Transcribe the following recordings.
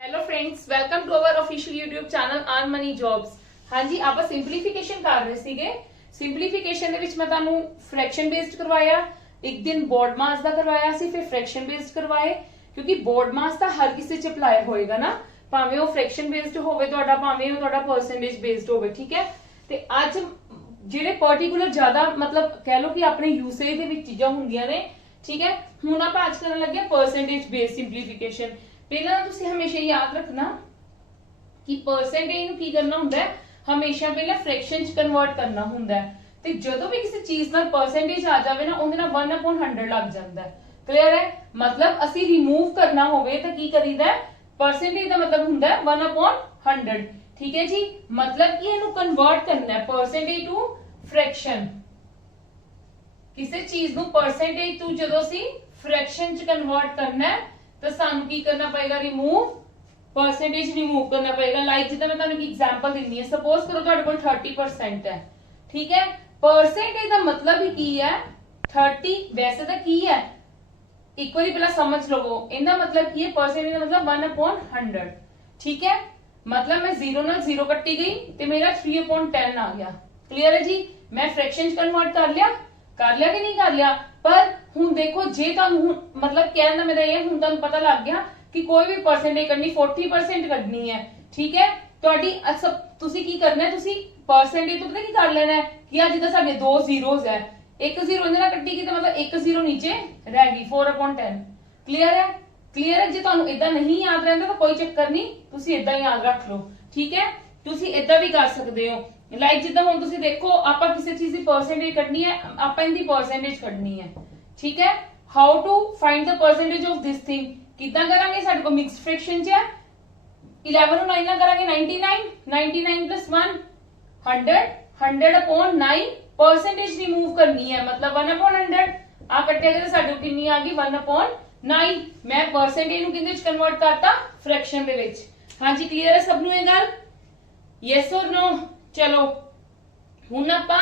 Hello friends, welcome to our official YouTube channel earn money jobs. हाँ जी, आप simplification कर रहे ਸੀਗੇ। ਸਿੰਪਲੀਫਿਕੇਸ਼ਨ ਦੇ ਵਿੱਚ ਮੈਂ ਤੁਹਾਨੂੰ ਫ੍ਰੈਕਸ਼ਨ ਬੇਸਡ ਕਰਵਾਇਆ, ਇੱਕ ਦਿਨ ਬੋਰਡ ਮਾਸ ਦਾ ਕਰਵਾਇਆ ਸੀ, ਫਿਰ ਫ੍ਰੈਕਸ਼ਨ ਬੇਸਡ ਕਰਵਾਏ ਕਿਉਂਕਿ ਬੋਰਡ ਮਾਸ ਤਾਂ ਹਰ ਕਿਸੇ ਚ ਅਪਲਾਈ ਹੋਏਗਾ ਨਾ, ਭਾਵੇਂ ਉਹ ਫ੍ਰੈਕਸ਼ਨ ਬੇਸਡ ਹੋਵੇ ਤੁਹਾਡਾ, ਭਾਵੇਂ ਉਹ ਤੁਹਾਡਾ ਪਰਸੈਂਟੇਜ ਬੇਸਡ ਹੋਵੇ। ਠੀਕ ਹੈ, ਤੇ ਅੱਜ ਜਿਹੜੇ ਪਾਰਟਿਕੂਲਰ ਜ਼ਿਆਦਾ ਮਤਲਬ ਕਹਿ ਲਓ ਕਿ ਆਪਣੇ ਯੂਸੇਜ ਦੇ ਵਿੱਚ ਚੀਜ਼ਾਂ ਹੁੰਦੀਆਂ ਨੇ। ਠੀਕ ਹੈ, ਹੁਣ ਆਪਾਂ ਅੱਜ ਕਰਨ ਲੱਗੇ ਪਰਸੈਂਟੇਜ ਬੇਸਡ ਸਿੰਪਲੀਫਿਕੇਸ਼ਨ। ਪਹਿਲਾਂ ਤੁਸੀਂ ਹਮੇਸ਼ਾ ਯਾਦ ਰੱਖਣਾ ਕਿ ਪਰਸੈਂਟੇਜ ਨੂੰ ਕੀ ਕਰਨਾ ਹੁੰਦਾ ਹੈ, ਹਮੇਸ਼ਾ ਪਹਿਲਾਂ ਫ੍ਰੈਕਸ਼ਨ ਚ ਕਨਵਰਟ ਕਰਨਾ ਹੁੰਦਾ ਹੈ। ਤੇ ਜਦੋਂ ਵੀ ਕਿਸੇ ਚੀਜ਼ ਨਾਲ ਪਰਸੈਂਟੇਜ ਆ ਜਾਵੇ ਨਾ, ਉਹਦੇ ਨਾਲ 1/100 ਲੱਗ ਜਾਂਦਾ ਹੈ। ਕਲੀਅਰ ਹੈ? ਮਤਲਬ ਅਸੀਂ ਰਿਮੂਵ ਕਰਨਾ ਹੋਵੇ ਤਾਂ ਕੀ ਕਰੀਦਾ ਹੈ, ਪਰਸੈਂਟੇਜ ਦਾ ਮਤਲਬ ਹੁੰਦਾ ਹੈ 1/100। ਠੀਕ ਹੈ ਜੀ, ਮਤਲਬ ਕਿ ਇਹਨੂੰ ਕਨਵਰਟ ਕਰਨਾ ਹੈ ਪਰਸੈਂਟੇਜ ਟੂ ਫ੍ਰੈਕਸ਼ਨ। ਕਿਸੇ ਚੀਜ਼ ਨੂੰ ਪਰਸੈਂਟੇਜ ਤੋਂ ਜਦੋਂ ਅਸੀਂ ਫ੍ਰੈਕਸ਼ਨ ਚ ਕਨਵਰਟ ਕਰਨਾ ਹੈ ਤਾਂ ਸਾਨੂੰ ਕੀ ਕਰਨਾ ਪਏਗਾ, ਰਿਮੂਵ परसेंटेज रिमूव करना पड़ेगा। लाइक जिदा मैं तुहानू एग्जांपल देनी है, सपोज करो तुहाडे कोल 30% है। ठीक है, परसेंटेज का मतलब ही की है 30, वैसे तो की है एक बार पहला समझ लो, इनका मतलब की है परसेंटेज का मतलब 1/100। ठीक है, मतलब मैं 0 नाल 0 कट्टी गई ते मेरा 3/10 आ गया। क्लियर है जी? मैं फ्रैक्शन कन्वर्ट कर लिया कि नहीं कर लिया। पर हुण देखो, जे तुहानू मतलब कहने दा मेरा ये हुण तुहानू पता लग गया कि कोई भी परसेंटेज करनी 40% करनी है। ठीक है, तुसी की करना है, तुसी परसेंटेज तो पता की कर लेना है कि आज जिदा साडे 2 zeros है, एक 0 इहदे नाल कट्टी गई तो मतलब एक 0 नीचे रह गई 4/10। क्लियर है? क्लियर है? जे तुहानू इदां नहीं याद रहंदा तो कोई चक्कर नहीं, तुसी इदां याद रख लो। ठीक है, तुसी इदां भी कर सकते हो। लाइक जिदा हुण तुसी देखो, आपां किसी चीज दी परसेंटेज कढनी है, आपां इहदी परसेंटेज कढनी है। ठीक है, how to find the percentage of this thing कितना करांगे, साडे को मिक्स्ड फ्रैक्शन च है 11 ਨੂੰ 9 ਨਾਲ ਕਰਾਂਗੇ 99, 99 + 1 100, 100/9 परसेंटेज रिमूव करनी है, मतलब 1/100 ਆ ਕੱਟਿਆ ਗਿਆ, ਸਾਡੇ ਕੋਲ ਕਿੰਨੀ ਆ ਗਈ 1/9। ਮੈਂ परसेंटेज ਨੂੰ ਕਿੰਨੇ ਚ ਕਨਵਰਟ ਕਰਤਾ, ਫ੍ਰੈਕਸ਼ਨ ਦੇ ਵਿੱਚ। ਹਾਂਜੀ, ਕਲੀਅਰ ਹੈ ਸਭ ਨੂੰ ਇਹ ਗੱਲ? Yes or no? ਚਲੋ ਹੁਣ ਆਪਾਂ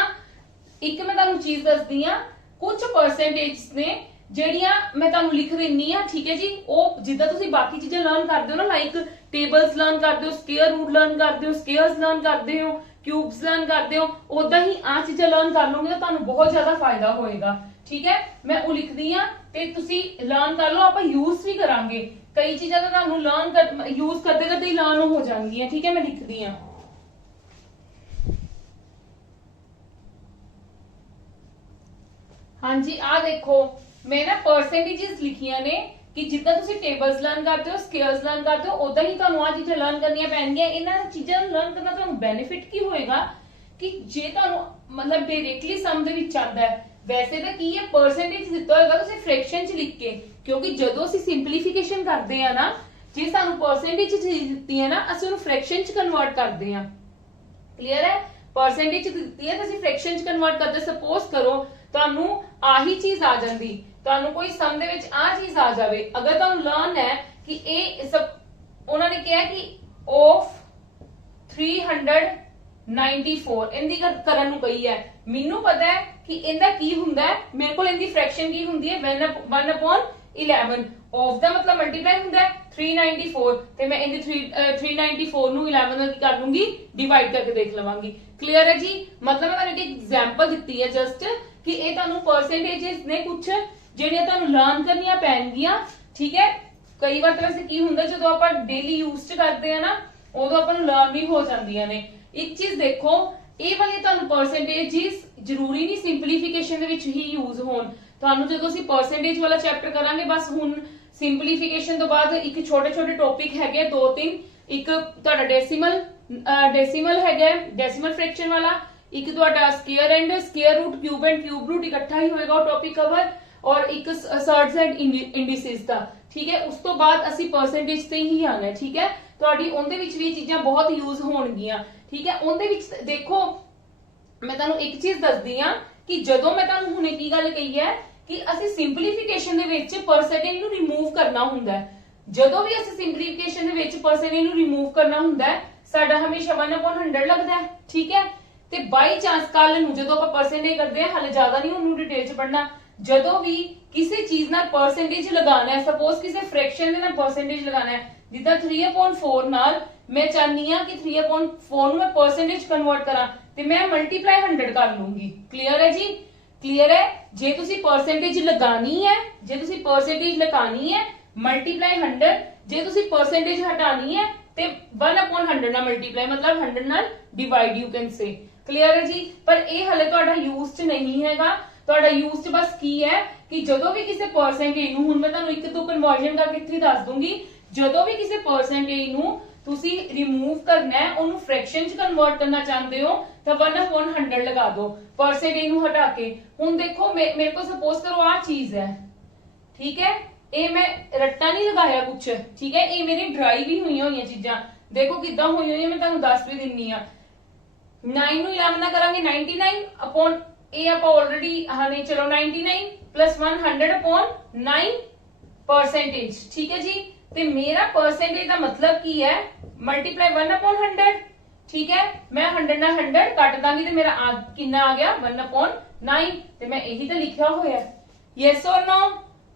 ਇੱਕ ਮੈਂ ਤੁਹਾਨੂੰ ਚੀਜ਼ ਦੱਸਦੀ ਆ, ਕੁਝ परसेंटेज ਨੇ ਜਿਹੜੀਆਂ ਮੈਂ ਤੁਹਾਨੂੰ ਲਿਖ ਦਿੰਨੀ ਆ। ਠੀਕ ਹੈ ਜੀ, ਉਹ ਜਿੱਦਾਂ ਤੁਸੀਂ ਬਾਕੀ ਚੀਜ਼ਾਂ ਲਰਨ ਕਰਦੇ ਹੋ ਨਾ, ਲਾਈਕ ਟੇਬਲਸ ਲਰਨ ਕਰਦੇ ਹੋ, ਸਕੁਅਰ ਰੂਟ ਲਰਨ ਕਰਦੇ ਹੋ, ਸਕੁਅਰਸ ਲਰਨ ਕਰਦੇ ਹੋ, ਕਿਊਬਸ ਲਰਨ ਕਰਦੇ ਹੋ, ਉਦਾਂ ਹੀ ਆ ਚੀਜ਼ਾਂ ਲਰਨ ਕਰ ਲਓਗੇ ਤਾਂ ਤੁਹਾਨੂੰ ਬਹੁਤ ਜ਼ਿਆਦਾ ਫਾਇਦਾ ਹੋਏਗਾ। ਠੀਕ ਹੈ, ਮੈਂ ਉਹ ਲਿਖਦੀ ਆ ਤੇ ਤੁਸੀਂ ਲਰਨ ਕਰ ਲਓ, ਆਪਾਂ ਯੂਜ਼ ਵੀ ਕਰਾਂਗੇ। ਕਈ ਚੀਜ਼ਾਂ ਤਾਂ ਤੁਹਾਨੂੰ ਲਰਨ ਯੂਜ਼ ਕਰਦੇ ਕਰਦੇ ਹੀ ਲਰਨ ਹੋ ਜਾਣਗੀਆਂ। ਠੀਕ ਹੈ, ਮੈਂ ਲਿਖਦੀ ਆ। ਹਾਂਜੀ, ਆ ਦੇਖੋ मैं ना परसेंटेजेस लिखियां ने कि जिद्दां तुसी टेबल्स लर्न करते हो, स्केयर्स लर्न करते हो, उदां ही तुहानू आ चीज़ां लर्न करनियां पैणगीਆਂ। इन्हां चीज़ां लर्न करना तुहानू बेनिफिट की होएगा कि जे तुहानू मतलब डायरेक्टली सम दे विच आंदा है, वैसे तां की है परसेंटेज दित्ता होएगा तुसी फ्रैक्शन च लिख के, क्योंकि जदों ਅਸੀਂ सिंपलीफिकेशन करदे आ ना, जे सानू परसेंटेज चीज़ दित्ती है ना, ਅਸੀਂ ਉਹਨੂੰ फ्रैक्शन च कन्वर्ट करदे आ। क्लियर है? परसेंटेज दित्ती है तो ਅਸੀਂ फ्रैक्शन च कन्वर्ट करदे। सपोज करो ਤੁਹਾਨੂੰ ਆਹੀ ਚੀਜ਼ ਆ ਜਾਂਦੀ, ਤੁਹਾਨੂੰ ਕੋਈ ਸਮ ਦੇ ਵਿੱਚ ਆ ਚੀਜ਼ ਆ ਜਾਵੇ, ਅਗਰ ਤੁਹਾਨੂੰ ਲਰਨ ਹੈ ਕਿ ਇਹ ਸਭ ਉਹਨਾਂ ਨੇ ਕਿਹਾ ਕਿ ਆਫ 394 ਇਹਦੀ ਕਰਨ ਨੂੰ ਕਹੀ ਹੈ, ਮੈਨੂੰ ਪਤਾ ਹੈ ਕਿ ਇਹਦਾ ਕੀ ਹੁੰਦਾ ਹੈ, ਮੇਰੇ ਕੋਲ ਇਹਦੀ ਫ੍ਰੈਕਸ਼ਨ ਕੀ ਹੁੰਦੀ ਹੈ 1/11। ਆਫ ਦਾ ਮਤਲਬ ਮਲਟੀਪਲਾਈ ਹੁੰਦਾ ਹੈ 394 ਤੇ ਮੈਂ ਇਹਦੀ 394 ਨੂੰ 11 ਨਾਲ ਕੀ ਕਰ ਲੂੰਗੀ, ਡਿਵਾਈਡ ਕਰਕੇ ਦੇਖ ਲਵਾਂਗੀ। क्लियर है जी? मतलब मैं ਤੁਹਾਨੂੰ ਇੱਕ ਐਗਜ਼ਾਮਪਲ ਦਿੱਤੀ ਹੈ ਜਸਟ ਕਿ ਇਹ ਤੁਹਾਨੂੰ ਪਰਸੈਂਟੇजेस ਨੇ ਕੁਝ ਜਿਹੜੀਆਂ ਤੁਹਾਨੂੰ ਲਰਨ ਕਰਨੀਆਂ ਪੈਣਗੀਆਂ। ਠੀਕ ਹੈ, ਕਈ ਵਾਰ ਤਾਂ ਵੈਸੇ ਕੀ ਹੁੰਦਾ, ਜਦੋਂ ਆਪਾਂ ਡੇਲੀ ਯੂਜ਼ ਚ ਕਰਦੇ ਆ ਨਾ, ਉਦੋਂ ਆਪਾਂ ਨੂੰ ਲਰਨ ਵੀ ਹੋ ਜਾਂਦੀਆਂ ਨੇ। ਇੱਕ ਚੀਜ਼ ਦੇਖੋ, ਇਹ ਵਾਲੀ ਤੁਹਾਨੂੰ ਪਰਸੈਂਟੇजेस ਜ਼ਰੂਰੀ ਨਹੀਂ ਸਿੰਪਲੀਫਿਕੇਸ਼ਨ ਦੇ ਵਿੱਚ ਹੀ ਯੂਜ਼ ਹੋਣ। ਤੁਹਾਨੂੰ ਜਦੋਂ ਅਸੀਂ ਪਰਸੈਂਟੇਜ ਵਾਲਾ ਚੈਪਟਰ ਕਰਾਂਗੇ, ਬਸ ਹੁਣ ਸਿੰਪਲੀਫਿਕੇਸ਼ਨ ਤੋਂ ਬਾਅਦ ਇੱਕ ਛੋਟੇ ਛੋਟੇ ਟੌਪਿਕ ਹੈਗੇ 2-3, ਇੱਕ ਤੁਹਾਡਾ डेसिमल है, डेसिमल फ्रैक्शन वाला, एक ਤੁਹਾਡਾ square and square root, cube and cube root इकट्ठा ही होएगा टॉपिक कवर, और एक सर्ट्स एंड इंडिसेस ਦਾ। ठीक है, ਉਸ ਤੋਂ ਬਾਅਦ ਅਸੀਂ परसेंटेज ਤੇ ਹੀ ਆਣਾ ਹੈ। ठीक है, ਤੁਹਾਡੀ ਉਹਦੇ ਵਿੱਚ ਵੀ ਚੀਜ਼ਾਂ ਬਹੁਤ ਯੂਜ਼ ਹੋਣਗੀਆਂ। ਠੀਕ ਹੈ, ਉਹਦੇ ਵਿੱਚ ਦੇਖੋ ਮੈਂ ਤੁਹਾਨੂੰ ਇੱਕ ਚੀਜ਼ ਦੱਸਦੀ ਆ ਕਿ ਜਦੋਂ ਮੈਂ ਤੁਹਾਨੂੰ ਹੁਣੇ ਕੀ ਗੱਲ ਕਹੀ ਹੈ ਕਿ ਅਸੀਂ ਸਿੰਪਲੀਫਿਕੇਸ਼ਨ ਦੇ ਵਿੱਚ परसेंटेज ਨੂੰ ਰਿਮੂਵ ਕਰਨਾ ਹੁੰਦਾ ਹੈ। ਜਦੋਂ ਵੀ ਅਸੀਂ ਸਿੰਪਲੀਫਿਕੇਸ਼ਨ ਦੇ ਵਿੱਚ परसेंटेज ਨੂੰ ਰਿਮੂਵ ਕਰਨਾ ਹੁੰਦਾ ਹੈ, ਸਾਡਾ ਹਮੇਸ਼ਾ 1/100 ਲੱਗਦਾ ਹੈ। ਠੀਕ ਹੈ, ਤੇ ਬਾਈ ਚਾਂਸ ਕੱਲ ਨੂੰ ਜਦੋਂ ਆਪਾਂ ਪਰਸੈਂਟੇਜ ਕਰਦੇ ਹਾਂ, ਹਾਲੇ ਜ਼ਿਆਦਾ ਨਹੀਂ ਉਹਨੂੰ ਡਿਟੇਲ ਚ ਪੜਨਾ, ਜਦੋਂ ਵੀ ਕਿਸੇ ਚੀਜ਼ ਨਾਲ ਪਰਸੈਂਟੇਜ ਲਗਾਉਣਾ ਹੈ, ਸਪੋਜ਼ ਕਿਸੇ ਫ੍ਰੈਕਸ਼ਨ ਦੇ ਨਾਲ ਪਰਸੈਂਟੇਜ ਲਗਾਉਣਾ ਹੈ, ਜਿੱਦਾਂ 3/4 ਨਾਲ ਮੈਂ ਚਾਹਨੀ ਆ ਕਿ 3/4 ਨੂੰ ਮੈਂ ਪਰਸੈਂਟੇਜ ਕਨਵਰਟ ਕਰਾਂ ਤੇ ਮੈਂ ਮਲਟੀਪਲਾਈ 100 ਕਰ ਲੂੰਗੀ। ਕਲੀਅਰ ਹੈ ਜੀ? ਕਲੀਅਰ ਹੈ? ਜੇ ਤੁਸੀਂ ਪਰਸੈਂਟੇਜ ਲਗਾਣੀ ਹੈ, ਜੇ ਤੁਸੀਂ ਪਰਸੈਂਟੇਜ ਲਗਾਣੀ ਹੈ ਮਲਟੀਪਲਾਈ 100, ਜੇ ਤੁਸੀਂ ਪਰਸੈਂਟੇਜ ਹਟਾਣੀ ਹੈ ਤੇ 1/100 ਨਾਲ ਮਲਟੀਪਲਾਈ, ਮਤਲਬ 100 ਨਾਲ divide you can say. Clear ਹੈ ਜੀ? ਪਰ ਇਹ ਹਲੇ ਤੁਹਾਡਾ ਯੂਜ਼ ਚ ਨਹੀਂ ਹੈਗਾ। ਤੁਹਾਡਾ ਯੂਜ਼ ਚ ਬਸ ਕੀ ਹੈ ਕਿ ਜਦੋਂ ਵੀ ਕਿਸੇ ਪਰਸੈਂਟੇਜ ਨੂੰ, ਹੁਣ ਮੈਂ ਤੁਹਾਨੂੰ ਇੱਕ ਤੋਂ ਕਨਵਰਜਨ ਕਰਕੇ ਇੱਥੇ ਦੱਸ ਦੂੰਗੀ, ਜਦੋਂ ਵੀ ਕਿਸੇ ਪਰਸੈਂਟੇਜ ਨੂੰ ਤੁਸੀਂ ਰਿਮੂਵ ਕਰਨਾ ਹੈ, ਉਹਨੂੰ ਫ੍ਰੈਕਸ਼ਨ ਚ ਕਨਵਰਟ ਕਰਨਾ ਚਾਹੁੰਦੇ ਹੋ ਤਾਂ 1/100 ਲਗਾ ਦਿਓ ਪਰਸੈਂਟੇਜ ਨੂੰ ਹਟਾ ਕੇ। ਹੁਣ ਦੇਖੋ ਮੇਰੇ को सपोज करो आ चीज है, ठीक है, ਇਹ ਮੈਂ ਰੱਟਾ ਨਹੀਂ ਲਗਾਇਆ ਕੁਛ, ਠੀਕ ਹੈ, ਇਹ ਮੇਰੀ ਡਰਾਈ ਵੀ ਹੋਈਆਂ ਚੀਜ਼ਾਂ। ਦੇਖੋ ਕਿੱਦਾਂ ਹੋਈ ਹੋਈ ਹੈ, ਮੈਂ ਤੁਹਾਨੂੰ ਦੱਸ ਵੀ ਦਿੰਨੀ ਆ। 9 ਨੂੰ 11 ਨਾਲ ਕਰਾਂਗੇ 99 ਅਪਨ ਇਹ ਆਪਾਂ ਆਲਰੇਡੀ ਨਹੀਂ, ਚਲੋ 99 plus 100 upon 9 परसेंटेज, ठीक है जी। ਤੇ ਮੇਰਾ परसेंटेज ਦਾ ਮਤਲਬ ਕੀ ਹੈ? ਮਲਟੀਪਲਾਈ 1/100, ठीक है। मैं 100 ਨਾਲ 100 ਕੱਟ ਦਾਂਗੀ ਤੇ ਮੇਰਾ ਕਿੰਨਾ ਆ ਗਿਆ? 1/9। ਤੇ ਮੈਂ ਇਹੀ ਤਾਂ ਲਿਖਿਆ ਹੋਇਆ। Yes or no?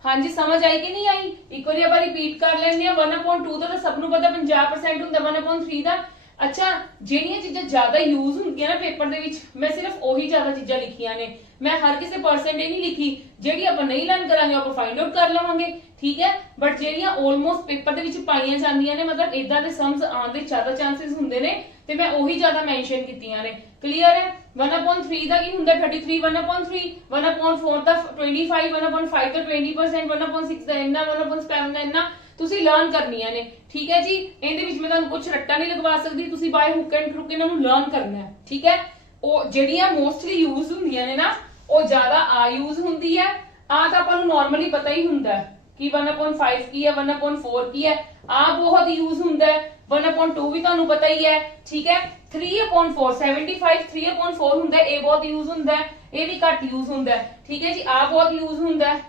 ਹਾਂਜੀ, ਸਮਝ ਆਈ ਕਿ ਨਹੀਂ ਆਈ? ਇੱਕ ਵਾਰੀ ਆਪਾਂ ਰਿਪੀਟ ਕਰ ਲੈਂਦੇ ਆ। 1/2 ਦਾ ਤਾਂ ਸਭ ਨੂੰ ਪਤਾ 50% ਹੁੰਦਾ, 1/3 ਦਾ। ਅੱਛਾ, ਜਿਹੜੀਆਂ ਚੀਜ਼ਾਂ ਜ਼ਿਆਦਾ ਯੂਜ਼ ਹੁੰਦੀਆਂ ਨਾ ਪੇਪਰ ਦੇ ਵਿੱਚ, ਮੈਂ ਸਿਰਫ ਉਹੀ ਜ਼ਿਆਦਾ ਚੀਜ਼ਾਂ ਲਿਖੀਆਂ ਨੇ। ਮੈਂ ਹਰ ਕਿਸੇ ਪਰਸੈਂਟੇਜ ਨਹੀਂ ਲਿਖੀ। ਜਿਹੜੀ ਆਪਾਂ ਨਹੀਂ ਲਰਨ ਕਰਾਂਗੇ ਆਪਾਂ ਫਾਈਂਡ ਆਊਟ ਕਰ ਲਵਾਂਗੇ, ਠੀਕ ਹੈ। ਬਟ ਜਿਹੜੀਆਂ ਆਲਮੋਸਟ ਪੇਪਰ ਦੇ ਵਿੱਚ ਪਾਈਆਂ ਜਾਂਦੀਆਂ ਨੇ, ਮਤਲਬ ਇਦਾਂ ਦੇ ਸਮਸ ਆਉਣ ਦੇ ਜ਼ਿਆਦਾ ਚਾਂਸਸ ਹੁੰਦੇ ਨੇ, ਤੇ ਮੈਂ ਉਹੀ ਜ਼ਿਆਦਾ ਮੈਂਸ਼ਨ ਕੀਤੀਆਂ ਨੇ। ਕਲੀਅਰ ਹੈ? 1/3 ਦਾ ਕੀ ਹੁੰਦਾ? 33, 1/3, 1/4 ਦਾ 25, 1/5 ਦਾ 20%, 1/6 ਦਾ ਇੰਨਾ, 1/7 ਦਾ ਇੰਨਾ। ਤੁਸੀਂ ਲਰਨ ਕਰਨੀਆਂ ਨੇ, ਠੀਕ ਹੈ ਜੀ। ਇਹਦੇ ਵਿੱਚ ਮੈਂ ਤੁਹਾਨੂੰ ਕੁਝ ਰੱਟਾ ਨਹੀਂ ਲਗਵਾ ਸਕਦੀ, ਤੁਸੀਂ ਬਾਏ ਹੁੱਕ ਐਂਡ ਕ੍ਰੁਕ ਇਹਨਾਂ ਨੂੰ ਲਰਨ ਕਰਨਾ ਹੈ, ਠੀਕ ਹੈ। ਉਹ ਜਿਹੜੀਆਂ ਮੋਸਟਲੀ ਯੂਜ਼ ਹੁੰਦੀਆਂ ਨੇ ਨਾ, ਉਹ ਜ਼ਿਆਦਾ ਆ ਯੂਜ਼ ਹੁੰਦੀ ਹੈ। ਆ ਤਾਂ ਆਪਾਂ ਨੂੰ ਨਾਰਮਲੀ ਪਤਾ ਹੀ ਹੁੰਦਾ ਕਿ 1/5 ਕੀ ਹੈ, 1/4 ਕੀ ਹੈ। ਆ ਬਹੁਤ ਯੂਜ਼ ਹੁੰਦਾ ਹੈ। 1/2 ਵੀ ਤੁਹਾਨੂੰ ਪਤਾ ਹੀ ਹੈ, ਠੀਕ ਹੈ। 3/4 75 3/4 ਹੁੰਦਾ, ਇਹ ਬਹੁਤ ਯੂਜ਼ ਹੁੰਦਾ ਹੈ। ਇਹ ਵੀ ਘੱਟ ਯੂਜ਼ ਹੁੰਦਾ ਹੈ, ਠੀਕ ਹੈ ਜੀ। ਆ ਬਹੁਤ ਯੂਜ਼ ਹੁੰਦਾ ਹੈ।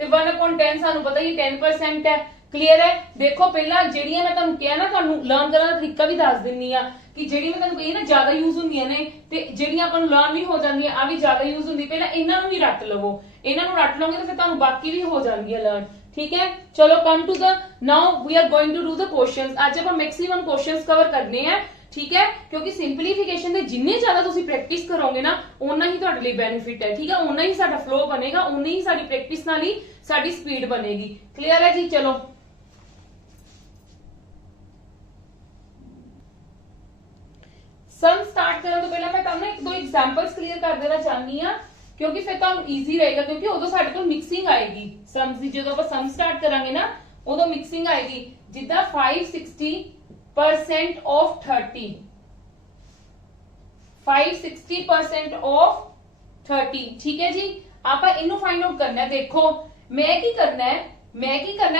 ਤੇ 1/10 ਸਾਨੂੰ ਪਤਾ ਹੀ 10% ਹੈ। ਕਲੀਅਰ ਹੈ? ਦੇਖੋ ਪਹਿਲਾਂ ਜਿਹੜੀਆਂ ਮੈਂ ਤੁਹਾਨੂੰ ਕਿਹਾ ਨਾ, ਤੁਹਾਨੂੰ ਲਰਨ ਕਰਨ ਦਾ ਤਰੀਕਾ ਵੀ ਦੱਸ ਦਿੰਨੀ ਆ ਕਿ ਜਿਹੜੀ ਮੈਂ ਤੁਹਾਨੂੰ ਕਹੀ ਨਾ ਜ਼ਿਆਦਾ ਯੂਜ਼ ਹੁੰਦੀਆਂ ਨੇ ਤੇ ਜਿਹੜੀਆਂ ਆਪਾਂ ਨੂੰ ਲਰਨ ਵੀ ਹੋ ਜਾਂਦੀਆਂ, ਆ ਵੀ ਜ਼ਿਆਦਾ ਯੂਜ਼ ਹੁੰਦੀ। ਪਹਿਲਾਂ ਇਹਨਾਂ ਨੂੰ ਵੀ ਰੱਟ ਲਵੋ। ਇਹਨਾਂ ਨੂੰ ਰੱਟ ਲਓਗੇ ਤਾਂ ਫਿਰ ਤੁਹਾਨੂੰ ਬਾਕੀ ਵੀ ਹੋ ਜਾਣਗੀਆਂ ਲਰਨ, ਠੀਕ ਹੈ। ਚਲੋ come to the now we are going to do the questions. ਅੱਜ ਆਪਾਂ ਮੈਕਸਿਮਮ ਕੁਐਸਚਨਸ ਕਵਰ ਕਰਨੇ ਆ, ਠੀਕ ਹੈ, ਕਿਉਂਕਿ ਸਿੰਪਲੀਫਿਕੇਸ਼ਨ ਦੇ ਜਿੰਨੇ ਜ਼ਿਆਦਾ ਤੁਸੀਂ ਪ੍ਰੈਕਟਿਸ ਕਰੋਗੇ ਨਾ, ਉਨਾ ਹੀ ਤੁਹਾਡੇ ਲਈ ਬੈਨੀਫਿਟ ਹੈ, ਠੀਕ ਹੈ। ਉਨਾ ਹੀ ਸਾਡਾ ਫਲੋ ਬਣੇਗਾ, ਉਨੀ ਹੀ ਸਾਡੀ ਪ੍ਰੈਕਟਿਸ ਨਾਲ ਹੀ ਸਾਡੀ ਸਪੀਡ ਬਣੇਗੀ। ਕਲੀਅਰ ਹੈ ਜੀ? ਚਲੋ ਸਮ ਸਟਾਰਟ ਕਰਨ ਤੋਂ ਪਹਿਲਾਂ ਮੈਂ ਤੁਹਾਨੂੰ ਇੱਕ ਦੋ ਐਗਜ਼ਾਮਪਲਸ ਕਲੀਅਰ ਕਰ ਦੇਣਾ ਚਾਹਨੀ ਆ, ਕਿਉਂਕਿ ਫਿਰ ਤੁਹਾਨੂੰ ਈਜ਼ੀ ਰਹੇਗਾ। ਕਿਉਂਕਿ ਉਦੋਂ ਸਾਡੇ ਕੋਲ ਮਿਕਸਿੰਗ ਆਏਗੀ ਸਮਸ ਦੀ। ਜਦੋਂ ਆਪਾਂ ਸਮ ਸਟਾਰਟ ਕਰਾਂਗੇ ਨਾ, ਉਦੋਂ ਮਿਕਸਿੰਗ ਆਏਗੀ। ਜਿੱਦਾਂ 560% of 30, 560% of 30, ਠੀਕ ਹੈ ਜੀ। ਆਪਾਂ ਇਹਨੂੰ ਫਾਈਂਡ ਆਊਟ ਕਰਨਾ ਹੈ। ਦੇਖੋ ਮੈਂ ਕੀ ਕਰਨਾ ਹੈ,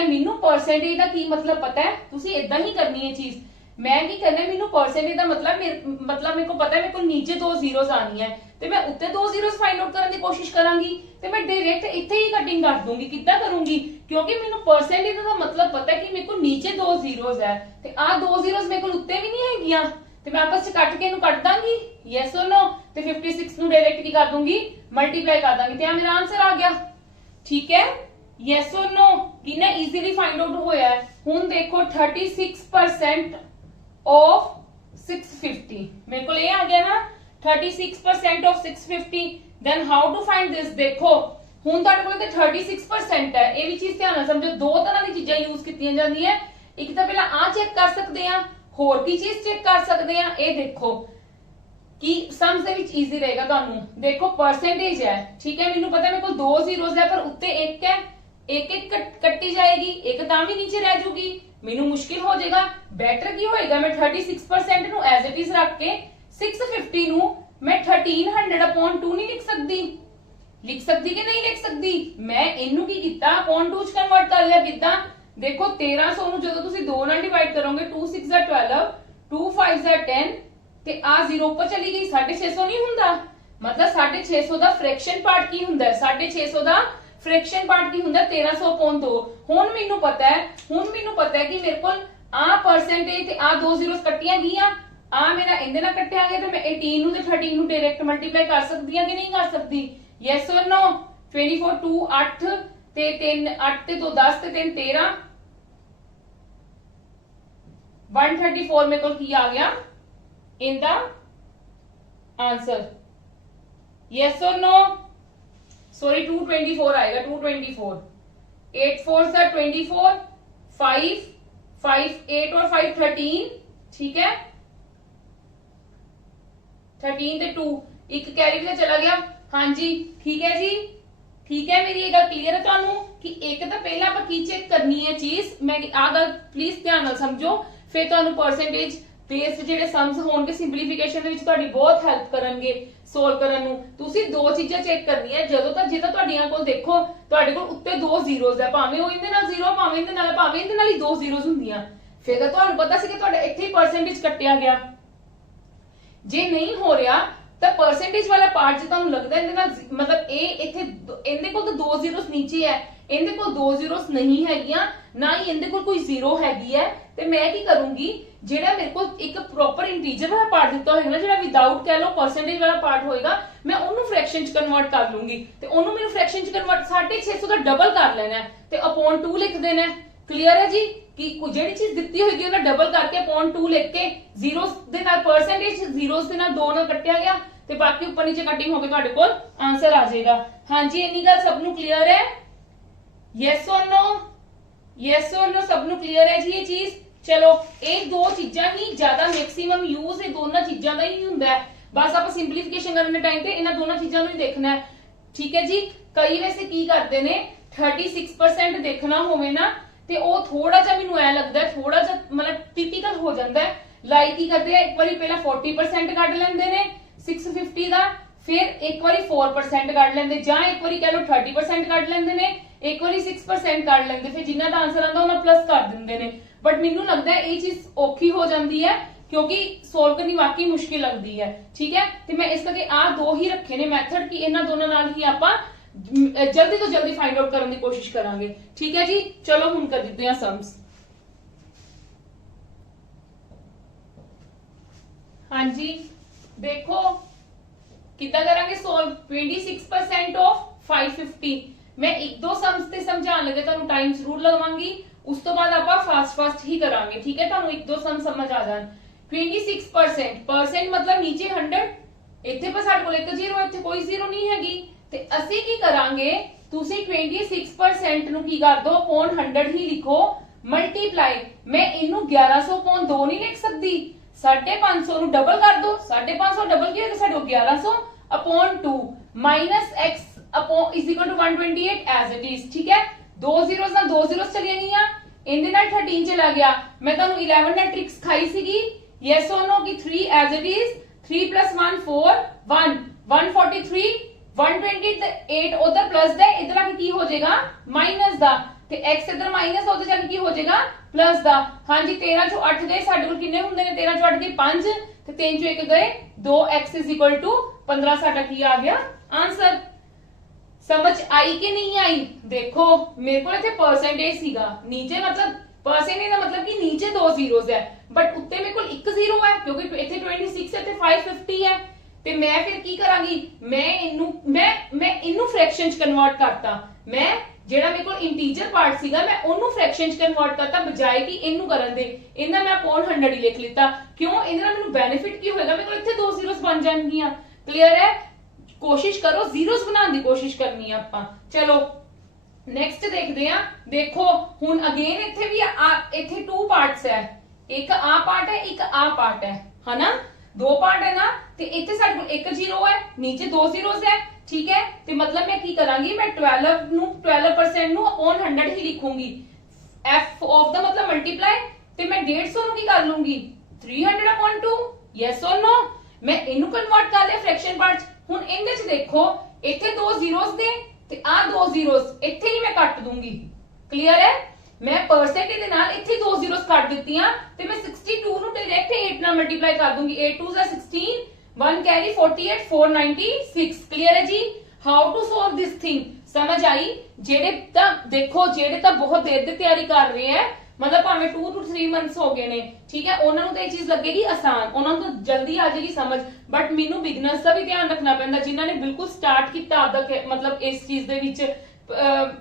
ਮੈਨੂੰ ਪਰਸੈਂਟੇਜ ਦਾ ਕੀ ਮਤਲਬ ਪਤਾ ਹੈ। ਤੁਸੀਂ ਇਦਾਂ ਹੀ ਕਰਨੀ ਹੈ ਚੀਜ਼। मैं की करना, मेनू परसेंटेज का मतलब मेरे को पता है, मेरे को नीचे 2 जीरोस आनी है तो मैं उत्ते 2 जीरोस फाइंड आउट करने की कोशिश करांगी तो मैं डायरेक्ट इत्थे ही कटिंग कर दूंगी। कितना करूंगी? क्योंकि मेनू परसेंटेज का मतलब पता है कि मेरे को नीचे 2 जीरोस है तो आ 2 जीरोस मेरे को उत्ते भी नहीं हैगियां तो मैं आपस च कट के इनू cut Dangi. Yes or no? तो 56 नू डायरेक्ट की कर दूंगी, मल्टीप्लाई कर दांगी तो मेरा आंसर आ गया, ठीक है। Yes or no? कितना इजीली फाइंड आउट होया है। हुण देखो 36% of 650 मेरे को ये आ गया ना, 36% of 650। then how to find this? देखो ਹੁਣ ਤੁਹਾਡੇ ਕੋਲ ਤੇ 36% ਹੈ। ਇਹ ਵੀ ਚੀਜ਼ ਧਿਆਨ ਨਾਲ ਸਮਝੋ। ਦੋ ਤਰ੍ਹਾਂ ਦੀ ਚੀਜ਼ਾਂ ਯੂਜ਼ ਕੀਤੀਆਂ ਜਾਂਦੀਆਂ। ਇੱਕ ਤਾਂ ਪਹਿਲਾਂ ਆ ਚੈੱਕ ਕਰ ਸਕਦੇ ਆ, ਹੋਰ ਕੀ ਚੀਜ਼ ਚੈੱਕ ਕਰ ਸਕਦੇ ਆ। ਇਹ ਦੇਖੋ ਕਿ ਸਮਸ ਦੇ ਵਿੱਚ ਈਜ਼ੀ ਰਹੇਗਾ ਤੁਹਾਨੂੰ। ਦੇਖੋ ਪਰਸੈਂਟੇਜ ਹੈ, ਠੀਕ ਹੈ, ਮੈਨੂੰ ਪਤਾ ਮੇਰੇ ਕੋਲ 2 ਜ਼ੀਰੋਜ਼ ਹੈ ਪਰ ਉੱਤੇ 1 ਹੈ, ਇੱਕ ਕੱਟੀ ਜਾਏਗੀ, ਇੱਕ ਤਾਂ ਵੀ ਨੀਚੇ ਰਹਿ ਜੂਗੀ, ਮੈਨੂੰ ਮੁਸ਼ਕਿਲ ਹੋ ਜਾਏਗਾ। ਬੈਟਰ ਕੀ ਹੋਏਗਾ, ਮੈਂ 36% ਨੂੰ ਐਜ਼ ਇਟ ਇਜ਼ ਰੱਖ ਕੇ 650 ਨੂੰ ਮੈਂ 1300 upon 2 ਨਹੀਂ ਲਿਖ ਸਕਦੀ ਕਿ ਨਹੀਂ ਲਿਖ ਸਕਦੀ। ਮੈਂ ਇਹਨੂੰ ਕੀ ਕੀਤਾ, upon 2 ਚ ਕਨਵਰਟ ਕਰ ਲਿਆ। ਕਿੱਦਾਂ? ਦੇਖੋ 1300 ਨੂੰ ਜਦੋਂ ਤੁਸੀਂ 2 ਨਾਲ ਡਿਵਾਈਡ ਕਰੋਗੇ, 2 6 ਦਾ 12, 2 5 ਦਾ 10 ਤੇ ਆ 0 ਉੱਪਰ ਚਲੀ ਗਈ। 650 ਨਹੀਂ ਹੁੰਦਾ, ਮਤਲਬ 650 ਦਾ ਫ੍ਰੈਕਸ਼ਨ ਪਾਰਟ ਕੀ ਹੁੰਦਾ ਹੈ? 650 ਦਾ फ्रैक्शन पार्ट की हुंदा 1300 upon 2। हुण मैनू पता है कि मेरे को आ परसेंटेज ते आ 2 जीरोस कट्टियां गईयां, आ मेरा इहदे नाल कट्टिया गया तो मैं 18 नू ते 13 नू डायरेक्ट मल्टीप्लाई कर सकदी हां कि नहीं कर सकदी? Yes or no? 24 2 8 ਤੇ 3 8 ਤੇ 2 10 ਤੇ 3 13 134 ਮੇਰੇ ਕੋਲ ਕੀ ਆ ਗਿਆ in the answer yes or no sorry 224 आएगा 224 8 4 सा 24 5 5 8 और 5 13 ठीक है 13 ते 2 एक कैरी में चला गया हाँ जी ठीक है जी ठीक है मेरी ये गल क्लियर है तुहानू कि एक तो पहला आपां की चेक करनी है चीज मैं आ गल प्लीज ध्यान नाल समझो फिर तुहानू परसेंटेज बेस्ड ਜਿਹੜੇ ਸਮਸ ਹੋਣਗੇ ਸਿੰਪਲੀਫਿਕੇਸ਼ਨ ਦੇ ਵਿੱਚ ਤੁਹਾਡੀ ਬਹੁਤ ਹੈਲਪ ਕਰਨਗੇ ਸੋਲਵ ਕਰਨ ਨੂੰ ਤੁਸੀਂ ਦੋ ਚੀਜ਼ਾਂ ਚੈੱਕ ਕਰਨੀਆਂ ਜਦੋਂ ਤੱਕ ਜਿੱਦਾਂ ਤੁਹਾਡੀਆਂ ਕੋਲ ਦੇਖੋ ਤੁਹਾਡੇ ਕੋਲ ਉੱਤੇ ਦੋ ਜ਼ੀਰੋਜ਼ ਹੈ ਭਾਵੇਂ ਉਹ ਇਹਦੇ ਨਾਲ ਜ਼ੀਰੋ ਭਾਵੇਂ ਇਹਦੇ ਨਾਲ ਹੀ ਦੋ ਜ਼ੀਰੋਜ਼ ਹੁੰਦੀਆਂ ਫਿਰ ਤਾਂ ਤੁਹਾਨੂੰ ਪਤਾ ਸੀ ਕਿ ਤੁਹਾਡਾ ਇੱਥੇ ਹੀ ਪਰਸੈਂਟੇਜ ਕੱਟਿਆ ਗਿਆ ਜੇ ਨਹੀਂ ਹੋ ਰਿਹਾ ਤਾਂ ਪਰਸੈਂਟੇਜ ਵਾਲਾ ਪਾਰਟ ਜੇ ਤੁਹਾਨੂੰ ਲੱਗਦਾ ਇਹਦੇ ਨਾਲ ਮਤਲਬ ਇਹ ਇੱਥੇ ਇਹਦੇ ਕੋਲ ਤਾਂ ਦੋ ਜ਼ੀਰੋਜ਼ ਨੀਚੇ ਹੈ ਇਹਦੇ ਕੋਲ ਦੋ ਜ਼ੀਰੋਜ਼ ਨਹੀਂ ਹੈਗੀਆਂ ਨਾ ਹੀ ਇਹਦੇ ਕੋਲ ਕੋਈ ਜ਼ੀਰੋ ਹੈਗੀ ਹੈ ਤੇ ਮੈਂ ਕੀ ਕਰੂੰਗੀ ਜਿਹੜਾ ਮੇਰੇ ਕੋਲ ਇੱਕ ਪ੍ਰੋਪਰ ਇੰਟੀਜਰ ਵਾਲਾ ਪਾਰਟ ਦਿੱਤਾ ਹੋਏਗਾ ਜਿਹੜਾ ਵਿਦਆਊਟ ਕਹਿ ਲਓ ਪਰਸੈਂਟੇਜ ਵਾਲਾ ਪਾਰਟ ਹੋਏਗਾ ਮੈਂ ਉਹਨੂੰ ਫ੍ਰੈਕਸ਼ਨ ਚ ਕਨਵਰਟ ਕਰ ਲੂੰਗੀ ਤੇ ਉਹਨੂੰ ਮੈਨੂੰ ਫ੍ਰੈਕਸ਼ਨ ਚ ਕਨਵਰਟ 650 ਦਾ ਡਬਲ ਕਰ ਲੈਣਾ ਤੇ ਅਪਨ 2 ਲਿਖ ਦੇਣਾ ਕਲੀਅਰ ਹੈ ਜੀ ਕਿ ਜਿਹੜੀ ਚੀਜ਼ ਦਿੱਤੀ ਹੋਏਗੀ ਉਹਦਾ ਡਬਲ ਕਰਕੇ ਅਪਨ 2 ਲਿਖ ਕੇ ਜ਼ੀਰੋਸ ਦੇ ਨਾਲ ਪਰਸੈਂਟੇਜ ਜ਼ੀਰੋਸ ਦੇ ਨਾਲ 2 ਨਾਲ ਕੱਟਿਆ ਗਿਆ ਤੇ ਬਾਕੀ ਉੱਪਰ ਨੀਚੇ ਕਟਿੰਗ ਹੋ ਕੇ ਤੁਹਾਡੇ ਕੋਲ ਆਨਸਰ ਆ ਜਾਏਗਾ ਹਾਂਜੀ ਇੰਨੀ ਗੱਲ ਸਭ ਨੂੰ ਕਲੀਅਰ ਹੈ ਯੈਸ অর ਨੋ ਸਭ ਨੂੰ ਕਲੀਅਰ ਹੈ ਜੀ ਇਹ ਚੀਜ਼ चलो ये दो चीजा ही ज्यादा मैक्सिमम यूज ये दोनों चीजा का ही हुंदा है बस आप सिंपलीफिकेशन करने टाइम पे इन्हां दोनों चीजा नूं ही देखना है ठीक है जी कई वैसे की करते ने 36% देखना होवे ना ते ओ थोड़ा जा मैनूं ऐ लगदा है थोड़ा जा मतलब टिपिकल हो जांदा है लाइक की करदे एक बारी पहला 40% कढ लैंदे ने 650 दा फिर एक बारी 4% कढ लैंदे जां एक बारी कह लो 30% कढ लैंदे ने एक बारी 6% कढ लैंदे फिर जिन्ना दा आंसर आंदा उन्हां प्लस कर दिंदे ने बट मैनू लगता है ये चीज औखी हो जाती है क्योंकि सोल्व करनी वाकई मुश्किल लगती है ठीक है तो मैं इस करके आ दो ही रखे ने मैथड कि इन्हां दोनों नाल ही आपां जल्दी तो जल्दी फाइंड आउट करने की कोशिश करांगे ठीक है जी चलो हुण कर दिते हैं सम्स हाँ जी देखो कितना करांगे सोल्व 26% ऑफ 550 मैं एक दो सम्स ते समझाने लगे तुहानू टाइम जरूर लगावांगी उस तो बाद आप फास्ट ही करांगे ठीक है तुहानू एक दो सम समझ आ जान 26% परसेंट मतलब नीचे 100 इत्थे पर साडे कोल एक जीरो इत्थे कोई जीरो नहीं हैगी ते ਅਸੀਂ ਕੀ ਕਰਾਂਗੇ ਤੁਸੀਂ 26% ਨੂੰ ਕੀ ਕਰ ਦੋ अपॉन 100 ही लिखो मल्टीप्लाई मैं इनू 1100 अपॉन 2 नहीं लिख सकती 550 ਨੂੰ ਡਬਲ ਕਰ ਦੋ 550 ਡਬਲ ਕੀ ਹੋਏਗਾ ਸਾਡੇ ਕੋਲ 1100 upon 2 minus x upon is equal to 128 as it is ठीक है दो जीरोस ना दो जीरोस चलिए गईया इनदे नाल 13 चला गया मैं ਤੁਹਾਨੂੰ 11 ਨਾਲ ਟ੍ਰਿਕ ਸਿਖਾਈ ਸੀਗੀ ਯੈਸ অর ਨੋ ਕਿ 3 ਐਜ਼ ਇਟ ਇਜ਼ 3 + 1 4 1 143 120 ਤੇ 8 ਉਧਰ ਪਲੱਸ ਦਾ ਇਧਰ ਆ ਕੇ ਕੀ ਹੋ ਜਾਏਗਾ ਮਾਈਨਸ ਦਾ ਤੇ x ਇਧਰ ਮਾਈਨਸ ਉਧਰ ਜਾ ਕੇ ਕੀ ਹੋ ਜਾਏਗਾ ਪਲੱਸ ਦਾ ਹਾਂਜੀ 13 ਚੋਂ 8 ਗਏ ਸਾਡੇ ਕੋਲ ਕਿੰਨੇ ਹੁੰਦੇ ਨੇ 13 ਚੋਂ 8 ਗਏ 5 ਤੇ 3 ਚੋਂ 1 ਗਏ 2x = 15 ਸਾਡਾ ਕੀ ਆ ਗਿਆ आंसर समझ आई कि नहीं आई देखो मेरे को इथे परसेंटेज सीगा नीचे मतलब परसेंटेज का मतलब कि नीचे दो जीरोस है बट उत्ते मेरे को एक जीरो है क्योंकि इथे 26 है ते 550 है ते मैं फिर की करांगी मैं इनू फ्रैक्शन च कन्वर्ट करता मैं जेड़ा मेरे को इंटीजर पार्ट सीगा मैं ओनू फ्रैक्शन च कन्वर्ट करता बजाय कि इनू करन दे इना मैं अपॉन 100 ही लिख लेता क्यों इहदे नाल मेनू बेनिफिट की होएगा मेरे को इथे दो जीरोस बन जाणगियां क्लियर है कोशिश करो जीरोस बनाने की कोशिश करनी है आपां चलो नेक्स्ट देखते हैं देखो हुन अगेन इथे भी इथे टू पार्ट्स है एक आ पार्ट है एक आ पार्ट है ना दो पार्ट है ना ते इथे साडे कोल एक जीरो है नीचे दो जीरोस है ठीक है ते मतलब मैं की करांगी मैं 12% नु अपॉन 100 ही लिखूंगी f ऑफ द मतलब मल्टीप्लाई ते मैं 150 नु की कर लूंगी 300 अपॉन 2 यस और नो मैं इनु कन्वर्ट कर लिया फ्रैक्शन पार्ट ਹੁਣ ਇਹਦੇ ਚ ਦੇਖੋ ਇੱਥੇ ਦੋ ਜ਼ੀਰੋਸ ਦੇ ਤੇ ਆ ਦੋ ਜ਼ੀਰੋਸ ਇੱਥੇ ਹੀ ਮੈਂ ਕੱਟ ਦੂੰਗੀ ਕਲੀਅਰ ਹੈ ਮੈਂ ਪਰਸੈਂਟੇਜ ਦੇ ਨਾਲ ਇੱਥੇ ਦੋ ਜ਼ੀਰੋਸ ਕੱਟ ਦਿੱਤੀਆਂ ਤੇ ਮੈਂ 62 ਨੂੰ ਡਾਇਰੈਕਟ 8 ਨਾਲ ਮਲਟੀਪਲਾਈ ਕਰ ਦੂੰਗੀ 8 2 is 16 1 कैरी 48 496 क्लियर है जी how to solve this thing समझ आई जेड़े ता देखो जेड़े ता बहुत देर ਦੀ ਤਿਆਰੀ ਕਰ ਰਹੇ ਹੈ मतलब भावे 2 to 3 मंथ्स हो गए ने ठीक है उन्हां नूं ते चीज लगेगी आसान उन्हां नूं जल्दी आ जाएगी समझ बट मेनू बिगनर्स का भी ध्यान रखना पैंदा जिन्हां ने बिल्कुल स्टार्ट किया आपदा मतलब इस चीज दे विच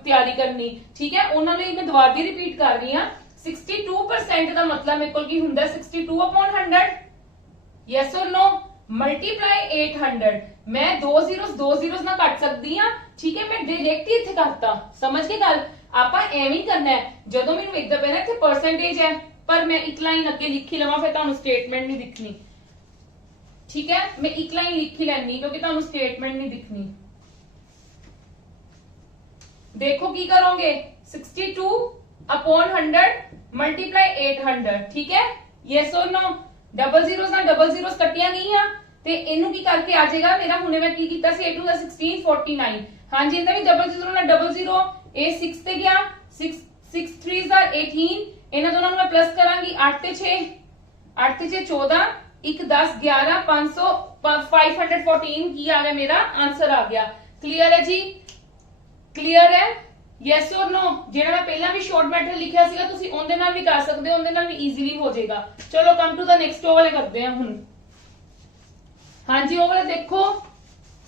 ਤਿਆਰੀ ਕਰਨੀ, ਠੀਕ ਹੈ। ਉਹਨਾਂ ਲਈ ਮੈਂ ਦੁਬਾਰਾ ਦੀ ਰਿਪੀਟ ਕਰ ਰਹੀ ਹਾਂ। 62% ਦਾ ਮਤਲਬ ਮੇਰੇ ਕੋਲ ਕੀ ਹੁੰਦਾ 62/100, ਯੈਸ অর नो, ਮਲਟੀਪਲਾਈ 800। ਮੈਂ ਦੋ ਜ਼ੀਰੋਸ ਨਾਲ ਕੱਟ ਸਕਦੀ ਹਾਂ, ਠੀਕ ਹੈ। ਮੈਂ ਡਾਇਰੈਕਟ ਹੀ ਇੱਥੇ ਕਰਤਾ, ਸਮਝ ਗਏ ਗੱਲ। ਆਪਾਂ ਐਵੇਂ ਹੀ ਕਰਨਾ ਹੈ। ਜਦੋਂ ਮੈਨੂੰ ਵੇਖਦਾ ਪੈਣਾ ਇੱਥੇ ਪਰਸੈਂਟੇਜ ਹੈ, ਪਰ ਮੈਂ ਇੱਕ ਲਾਈਨ ਅੱਗੇ ਲਿਖੀ ਲਵਾਂ, ਫਿਰ ਤੁਹਾਨੂੰ ਸਟੇਟਮੈਂਟ ਨਹੀਂ ਦਿਖਣੀ, ਠੀਕ ਹੈ। ਮੈਂ ਇੱਕ ਲਾਈਨ ਲਿਖੀ ਲੈਣੀ ਕਿਉਂਕਿ ਤੁਹਾਨੂੰ ਸਟੇਟਮੈਂਟ ਨਹੀਂ ਦਿਖਣੀ। देखो की करोगे 62/100 मल्टीप्लाई 800, ठीक है। Yes or no, double zeros कटिया गई ते इनू की करके आ जाएगा मेरा। हुणे मैं की कीता सी 8 16 49, हां जी इनदा भी डबल जीरो ए 6 ते गया, 6 3 18, इन्हां दोनों मैं प्लस करांगी 8 ते 6 14, 1 10 11 514 की आ गया, मेरा आंसर आ गया। क्लियर है जी, क्लियर है, यस और नो। ਜਿਹੜਾ ਮੈਂ ਪਹਿਲਾਂ ਵੀ ਸ਼ਾਰਟ ਮੈਥਡ ਲਿਖਿਆ ਸੀਗਾ ਤੁਸੀਂ ਉਹਦੇ ਨਾਲ ਵੀ ਕਰ ਸਕਦੇ ਹੋ, ਉਹਦੇ ਨਾਲ ਵੀ ਈਜ਼ੀਲੀ ਹੋ ਜਾਏਗਾ। ਚਲੋ ਕਮ ਟੂ ਦਾ ਨੈਕਸਟ ਉਹ ਵਾਲੇ ਕਰਦੇ ਹਾਂ ਹੁਣ। ਹਾਂਜੀ ਉਹ ਵਾਲੇ ਦੇਖੋ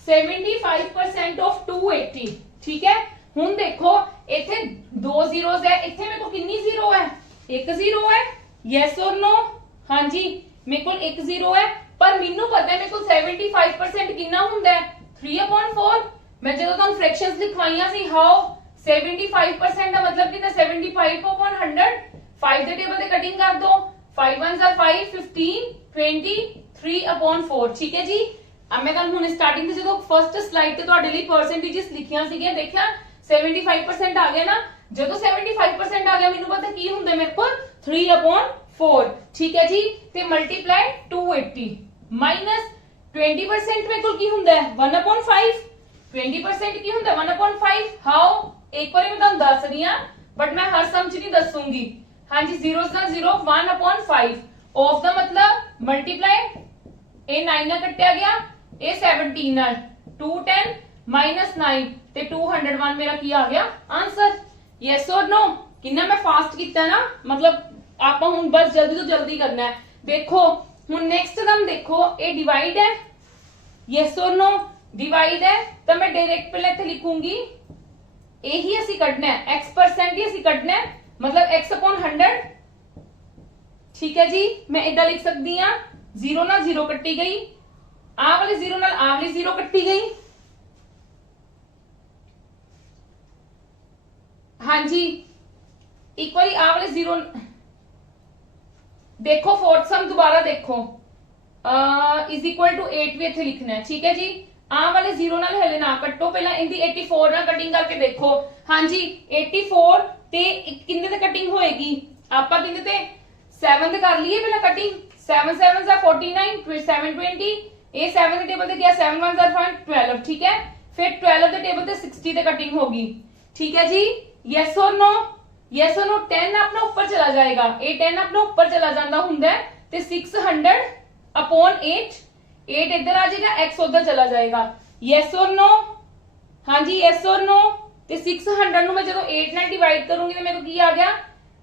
75% ਆਫ 280, ਠੀਕ ਹੈ। ਹੁਣ ਦੇਖੋ ਇੱਥੇ ਦੋ ਜ਼ੀਰੋਸ ਹੈ, ਇੱਥੇ ਮੇਰੇ ਕੋਲ ਕਿੰਨੀ ਜ਼ੀਰੋ ਹੈ, ਇੱਕ ਜ਼ੀਰੋ ਹੈ, ਯਸ और नो। ਹਾਂਜੀ ਮੇਰੇ ਕੋਲ ਇੱਕ ਜ਼ੀਰੋ ਹੈ, ਪਰ ਮੈਨੂੰ ਪਤਾ ਹੈ ਮੇਰੇ ਕੋਲ 75% ਕਿੰਨਾ ਹੁੰਦਾ ਹੈ 3/4। मैं जो ਤੁਹਾਨੂੰ फ्रैक्शंस लिखवाइयां सी, हाउ 75% ਦਾ ਮਤਲਬ ਕਿੰਨਾ 75/100। 5 ਦੇ ਟੇਬਲ ਤੇ ਕਟਿੰਗ ਕਰ ਦੋ, 5 1s are 5 15 20 3/4, ਠੀਕ ਹੈ ਜੀ। अब मैं ਤੁਹਾਨੂੰ ਹੁਣ ਸਟਾਰਟਿੰਗ ਤੇ ਜਦੋਂ ਫਰਸਟ ਸਲਾਈਡ ਤੇ ਤੁਹਾਡੇ ਲਈ ਪਰਸੈਂਟੇजेस ਲਿਖੀਆਂ ਸੀਗੀਆਂ, ਦੇਖਿਆ 75% ਆ ਗਿਆ ਨਾ। ਜਦੋਂ 75% ਆ ਗਿਆ ਮੈਨੂੰ ਪਤਾ ਕੀ ਹੁੰਦਾ ਮੇਰੇ ਕੋਲ 3/4, ਠੀਕ ਹੈ ਜੀ। ਤੇ ਮਲਟੀਪਲਾਈ 280 ਮਾਈਨਸ 20% ਮੇਰੇ ਕੋਲ ਕੀ ਹੁੰਦਾ ਹੈ 1/5। 20% ਕੀ ਹੁੰਦਾ 1/5, ਹਾउ ਇੱਕ ਵਾਰੀ ਮੈਂ ਤੁਹਾਨੂੰ ਦੱਸ ਰਹੀ ਹਾਂ, ਬਟ ਮੈਂ ਹਰ ਸਮ ਚ ਨਹੀਂ ਦੱਸੂਗੀ। ਹਾਂਜੀ ਜ਼ੀਰੋਸ ਦਾ 0 1/5 ਆਫ ਦਾ ਮਤਲਬ ਮਲਟੀਪਲਾਈ ਇਹ 9 ਨਾਲ ਕੱਟਿਆ ਗਿਆ, ਇਹ 17 ਨਾਲ 2 10 -9 ਤੇ 201 ਮੇਰਾ ਕੀ ਆ ਗਿਆ ਆਨਸਰ। ਯੈਸ और नो, ਕਿੰਨਾ ਮੈਂ ਫਾਸਟ ਕੀਤਾ ਨਾ, ਮਤਲਬ ਆਪਾਂ ਹੁਣ ਬਸ ਜਲਦੀ ਤੋਂ ਜਲਦੀ ਕਰਨਾ ਹੈ। ਦੇਖੋ ਹੁਣ ਨੈਕਸਟ ਸਮ ਦੇਖੋ, ਇਹ ਡਿਵਾਈਡ ਹੈ, ਯੈਸ और नो डिवाइड है, तो मैं डायरेक्ट पहले इथे लिखूंगी यही ਅਸੀਂ ਕੱਢਣਾ है x% ही ਅਸੀਂ ਕੱਢਣਾ है, मतलब x/100, ठीक है जी। मैं इदा लिख सकती हां 0 ਨਾਲ 0 ਕੱਟੀ ਗਈ, ਆ ਵਾਲੇ 0 ਨਾਲ ਆ ਵਾਲੀ 0 ਕੱਟੀ ਗਈ। हाँ जी एक बारी आ वाले 0 देखो, फोर्थ सम दोबारा देखो इज इक्वल टू 8 भी इथे लिखना है, ठीक है जी। आ वाले 0 ਨਾਲ ਹਲੇ ਨਾ ਕੱਟੋ, ਪਹਿਲਾਂ ਇਹਦੀ 84 ਨਾਲ ਕਟਿੰਗ ਕਰਕੇ ਦੇਖੋ। ਹਾਂਜੀ 84 ਤੇ ਕਿੰਨੇ ਤੇ ਕਟਿੰਗ ਹੋਏਗੀ, ਆਪਾਂ ਕਿੰਨੇ ਤੇ 7 ਤੇ ਕਰ ਲਈਏ ਪਹਿਲਾਂ ਕਟਿੰਗ। 7 7s are 49, फिर 720, ਇਹ 7 ਦੇ ਟੇਬਲ ਤੇ ਗਿਆ, 7 1s are 12, ठीक है। फिर 12 ਦੇ ਟੇਬਲ ਤੇ 60 ਤੇ ਕਟਿੰग होगी, ठीक है जी। Yes or no, yes or no 10 अपना ऊपर चला जाएगा, ਇਹ 10 अपना ऊपर चला ਜਾਂਦਾ ਹੁੰਦਾ ਤੇ 600/8 8 इधर आ जाएगा, x उधर चला जाएगा। यस और नो, हाँ जी यस और नो। ਤੇ 600 ਨੂੰ ਮੈਂ ਜਦੋਂ 8 ਨਾਲ ਡਿਵਾਈਡ ਕਰੂੰਗੀ ਤੇ ਮੇਰੇ ਕੋਲ ਕੀ ਆ ਗਿਆ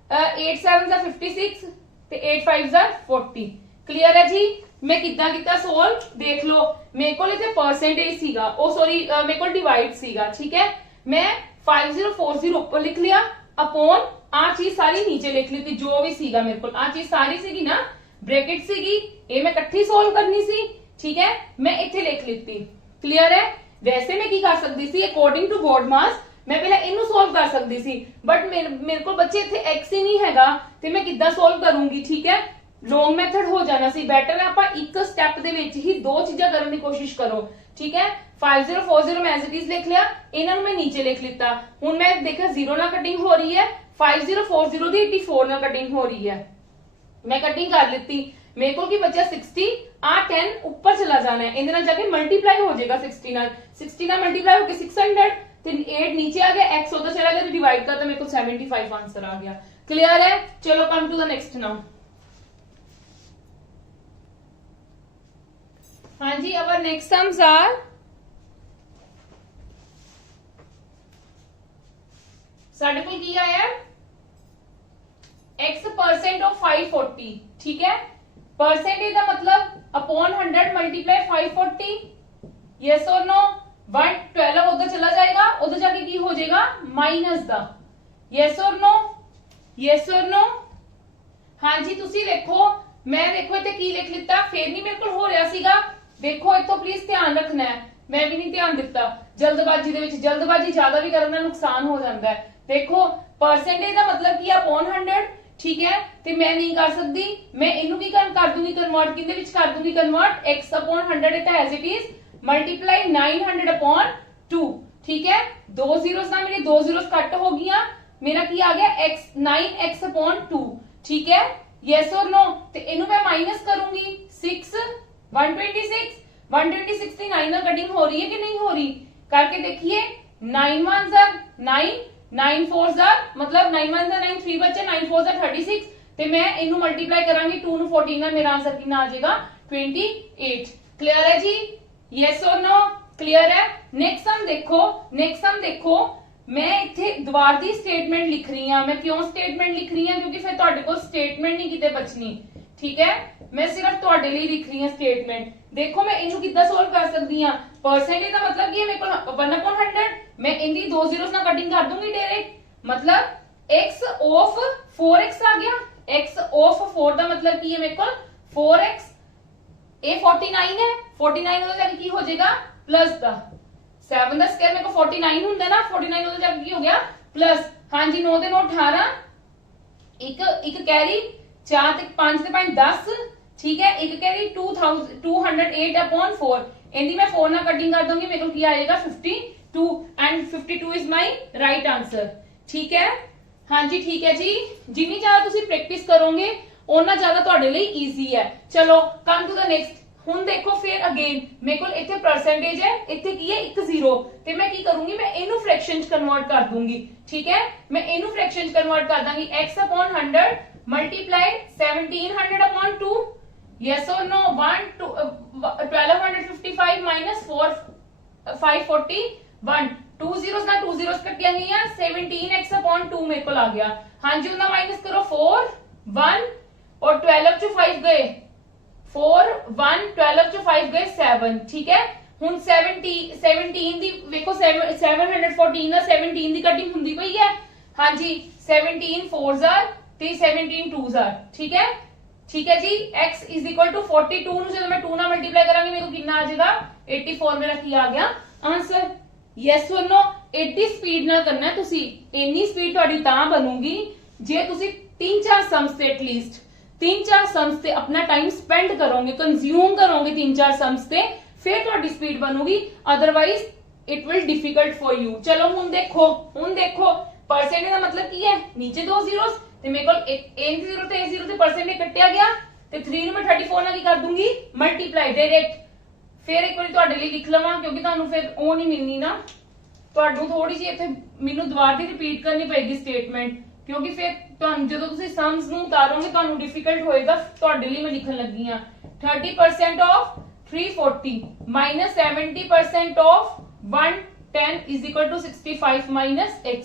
8 7s are 56 ਤੇ 8 5s are 40। क्लियर है जी। मैं कितना कितना सोल्व देख लो, मेरे को इथे परसेंटेज सीगा, ओ सॉरी मेरे को डिवाइड सीगा, ठीक है। मैं 5040 ऊपर लिख लिया, अपॉन आ चीज सारी नीचे लिख ली थी, जो भी सीगा मेरे को आ चीज सारी सीगी ना, ब्रैकेट सीगी, ये मैं इकट्ठी सोल्व करनी सी, ठीक है। मैं इथे लिख लीती, क्लियर है। वैसे मैं की कर सकती सी अकॉर्डिंग टू बोर्ड मास, मैं पहले इनू सोल्व कर सकती सी, बट मेरे को बच्चे इथे x ही नहीं हैगा ते मैं किद्दां सोल्व करूंगी, ठीक है। लॉन्ग मेथड हो जाना सी, बेटर है ਆਪਾਂ ਇੱਕ ਸਟੈਪ ਦੇ ਵਿੱਚ ਹੀ ਦੋ ਚੀਜ਼ਾਂ ਕਰਨ ਦੀ ਕੋਸ਼ਿਸ਼ ਕਰੋ, ठीक है। 5040 मैं एज इट इज लिख लिया, ਇਹਨਾਂ ਨੂੰ मैं नीचे लिख लिता। ਹੁਣ मैं देखा 0 ਨਾਲ कटिंग हो रही है, 5040 ਦੀ 84 ਨਾਲ कटिंग हो रही है, मैं कटिंग कर लेती। मेरे को की बचा 60, आ 10 ऊपर चला जाना है, ਇਹਦੇ ਨਾਲ ਜਾ ਕੇ मल्टीप्लाई हो जाएगा 60 ਨਾਲ, 60 ਨਾਲ मल्टीप्लाई होके 600 ਤੇ 8 नीचे आ गया, x उधर चला गया तो डिवाइड कर, तो मेरे को 75 आंसर आ गया। क्लियर है। चलो come to the next now. हाँ जी our next sums are साढ़े को की आया x% of 540, ठीक है। परसेंटेज का मतलब upon 100 multiply 540, yes or no. 12 उधर चला जाएगा, उधर जाके की हो जाएगा माइनस दा। Yes or no, yes or no. हाँ जी तुसी देखो, मैं देखो इतने की लिख लिता, फिर नहीं मेरे को हो रहा सीगा। देखो इतो प्लीज ध्यान रखना है, मैं भी नहीं ध्यान दिता। जल्दबाजी दे विच जल्दबाजी ज्यादा भी करना नुकसान हो जाता है। देखो परसेंटेज का मतलब की अपॉन 100, ठीक है, ते मैं नहीं कर सकती, मैं इनू की कर दूंगी कन्वर्ट, किंदे विच कर दूंगी convert, x upon 100 it as it is multiply 900 upon 2, ठीक है। दो जीरोस ना मेरी दो जीरोस कट हो गया, मेरा की आ गया x 9x अपॉन 2, ठीक है। यस और नो, ते इनू मैं माइनस करूंगी 6 126 126 की 9 कटिंग हो रही है कि नहीं हो रही, करके देखिए 9 1 9 9 4 मतलब 9 1 9 3 बच्चे 9 4 36, ते मैं इनू मल्टीप्लाई करांगी 2 ਨੂੰ 14 ਨਾਲ, मेरा आंसर कितना आ जाएगा 28। क्लियर है जी, यस और नो, क्लियर है। नेक्स्ट सम देखो, नेक्स्ट सम देखो, मैं इथे द्वार दी स्टेटमेंट लिख रही हूं। मैं क्यों स्टेटमेंट लिख रही हूं, क्योंकि फिर तुहाडे कोल स्टेटमेंट नहीं किते बचनी, ठीक है। मैं सिर्फ तुहाडे लिए लिख रही हूं स्टेटमेंट। देखो मैं इनू किद्दां सोल्व कर सकदी हां, परसेंटेज का मतलब की है, मेरे को 1/100, मैं इनकी दो जीरोस ना कटिंग कर दूंगी डायरेक्ट, मतलब x ऑफ 4x आ गया। x ऑफ 4 का मतलब की है मेरे को 4x, ए 49 है, 49 उधर जाके की हो जाएगा प्लस का 7 का स्क्वायर, मेरे को 49 ਹੁੰਦਾ ना, 49 उधर जाके की हो गया प्लस, हाँ जी 9 ਦੇ 9 18, एक कैरी 4 ਤੇ 5 ਤੇ 5 10, ठीक है। एक कैरी 208 अपॉन 4, इनकी मैं 4 ना कटिंग कर दूंगी, मेरे को क्या आएगा 52, and 52 is my right answer, ठीक है। हाँ जी ठीक है जी, जिन्नी ज्यादा तुसी प्रैक्टिस करोगे उतना ज्यादा तुहाडे लिए इजी है। चलो कम टू द नेक्स्ट। हुण देखो फिर अगेन मेरे को इत्थे परसेंटेज है, इत्थे की है 1 0, ते मैं की करूंगी, मैं इनू फ्रैक्शन च कन्वर्ट कर दूंगी, ठीक है। मैं इनू फ्रैक्शन च कन्वर्ट कर Dangi, x upon 100 multiply 1700 upon 2, yes or no, 1255 minus 541, 2 zeros ना 2 जीरोस कटिया गई, 17x अपॉन 2 मेरे को आ गया। हाँ जी उन्हें माइनस करो 4 1 और 12 चो 5 गए 4 1, 12 चो 5 गए 7, ठीक है। हुण 17 दी देखो 714 ਦਾ 17 ਦੀ ਕਟਿੰग ਹੁੰਦੀ ਪਈ ਹੈ, हाँ जी 17 4 ਤੇ 17 2, ठीक है, ठीक है जी। x इज इक्वल टू 42 ਨੂੰ ਜਦੋਂ ਮੈਂ 2 ਨਾਲ ਮਲਟੀਪਲਾਈ ਕਰਾਂਗੀ ਮੇਰੇ ਕੋ ਕਿੰਨਾ ਆ ਜਾਏਗਾ 84, ਮੇਰਾ ਕੀ ਆ ਗਿਆ ਆਨਸਰ। ਯੈਸ অর नो, एडी स्पीड ਨਾਲ ਕਰਨਾ ਹੈ ਤੁਸੀਂ, ਇੰਨੀ स्पीड ਤੁਹਾਡੀ ਤਾਂ ਬਣੂਗੀ ਜੇ ਤੁਸੀਂ 3-4 सम्स ਤੇ एटलीस्ट 3-4 सम्स ਤੇ अपना टाइम स्पेंड करोगे, कंज्यूम करोगे 3-4 सम्स ਤੇ, फिर ਤੁਹਾਡੀ स्पीड बनूगी, otherwise it will difficult for you. चलो हुण देखो परसेंटेज का मतलब की है, नीचे दो जीरोस ते मेरे को एक जीरो ते परसेंटेज कटिया गया, ते 3 ਨੂੰ मैं 34 ਨਾਲ की कर दूंगी मल्टीप्लाई डायरेक्ट। फिर एक बार ਤੁਹਾਡੇ ਲਈ लिख लवां क्योंकि ਤੁਹਾਨੂੰ फिर ਉਹ नहीं मिलनी ना, ਤੁਹਾਨੂੰ थोड़ी जी ਇੱਥੇ ਮੈਨੂੰ ਦੁਬਾਰਾ ਦੀ ਰਿਪੀਟ ਕਰਨੀ ਪਏਗੀ स्टेटमेंट, क्योंकि फिर ਤੁਹਾਨੂੰ ਜਦੋਂ ਤੁਸੀਂ सम्स ਨੂੰ ਉਤਾਰੋਗੇ ਤੁਹਾਨੂੰ डिफिकल्ट होएगा। ਤੁਹਾਡੇ ਲਈ मैं लिखन लगी हां 30% of 340 minus 70% of 110 is equal to 65 minus x,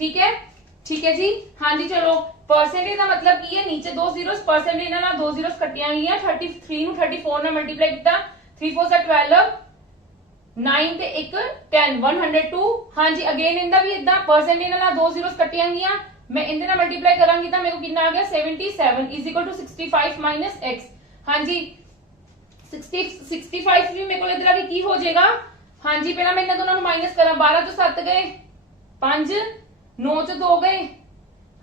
ठीक है, ठीक है जी। हाँ जी चलो परसेंटेज का मतलब की है, नीचे दो जीरोस, परसेंटेज ना दो जीरोस कटिया गई, 33 ਨੂੰ 34 ਨਾਲ मल्टीप्लाई किया, 3 4 12 9 ਤੇ 1 10 102। हाँ जी अगेन इनका भी इदा परसेंटेज ना दो जीरोस कटिया गई, मैं इनके नाल मल्टीप्लाई करांगी तो मेरे को कितना आ गया 77 is equal to 65 minus x। हाँ जी 65 भी मेरे को इधर आके की हो जाएगा। हाँ जी पहला मैं इन्हां दोनों माइनस करा, 12 चो 7 गए 5, 9 चो 2 गए,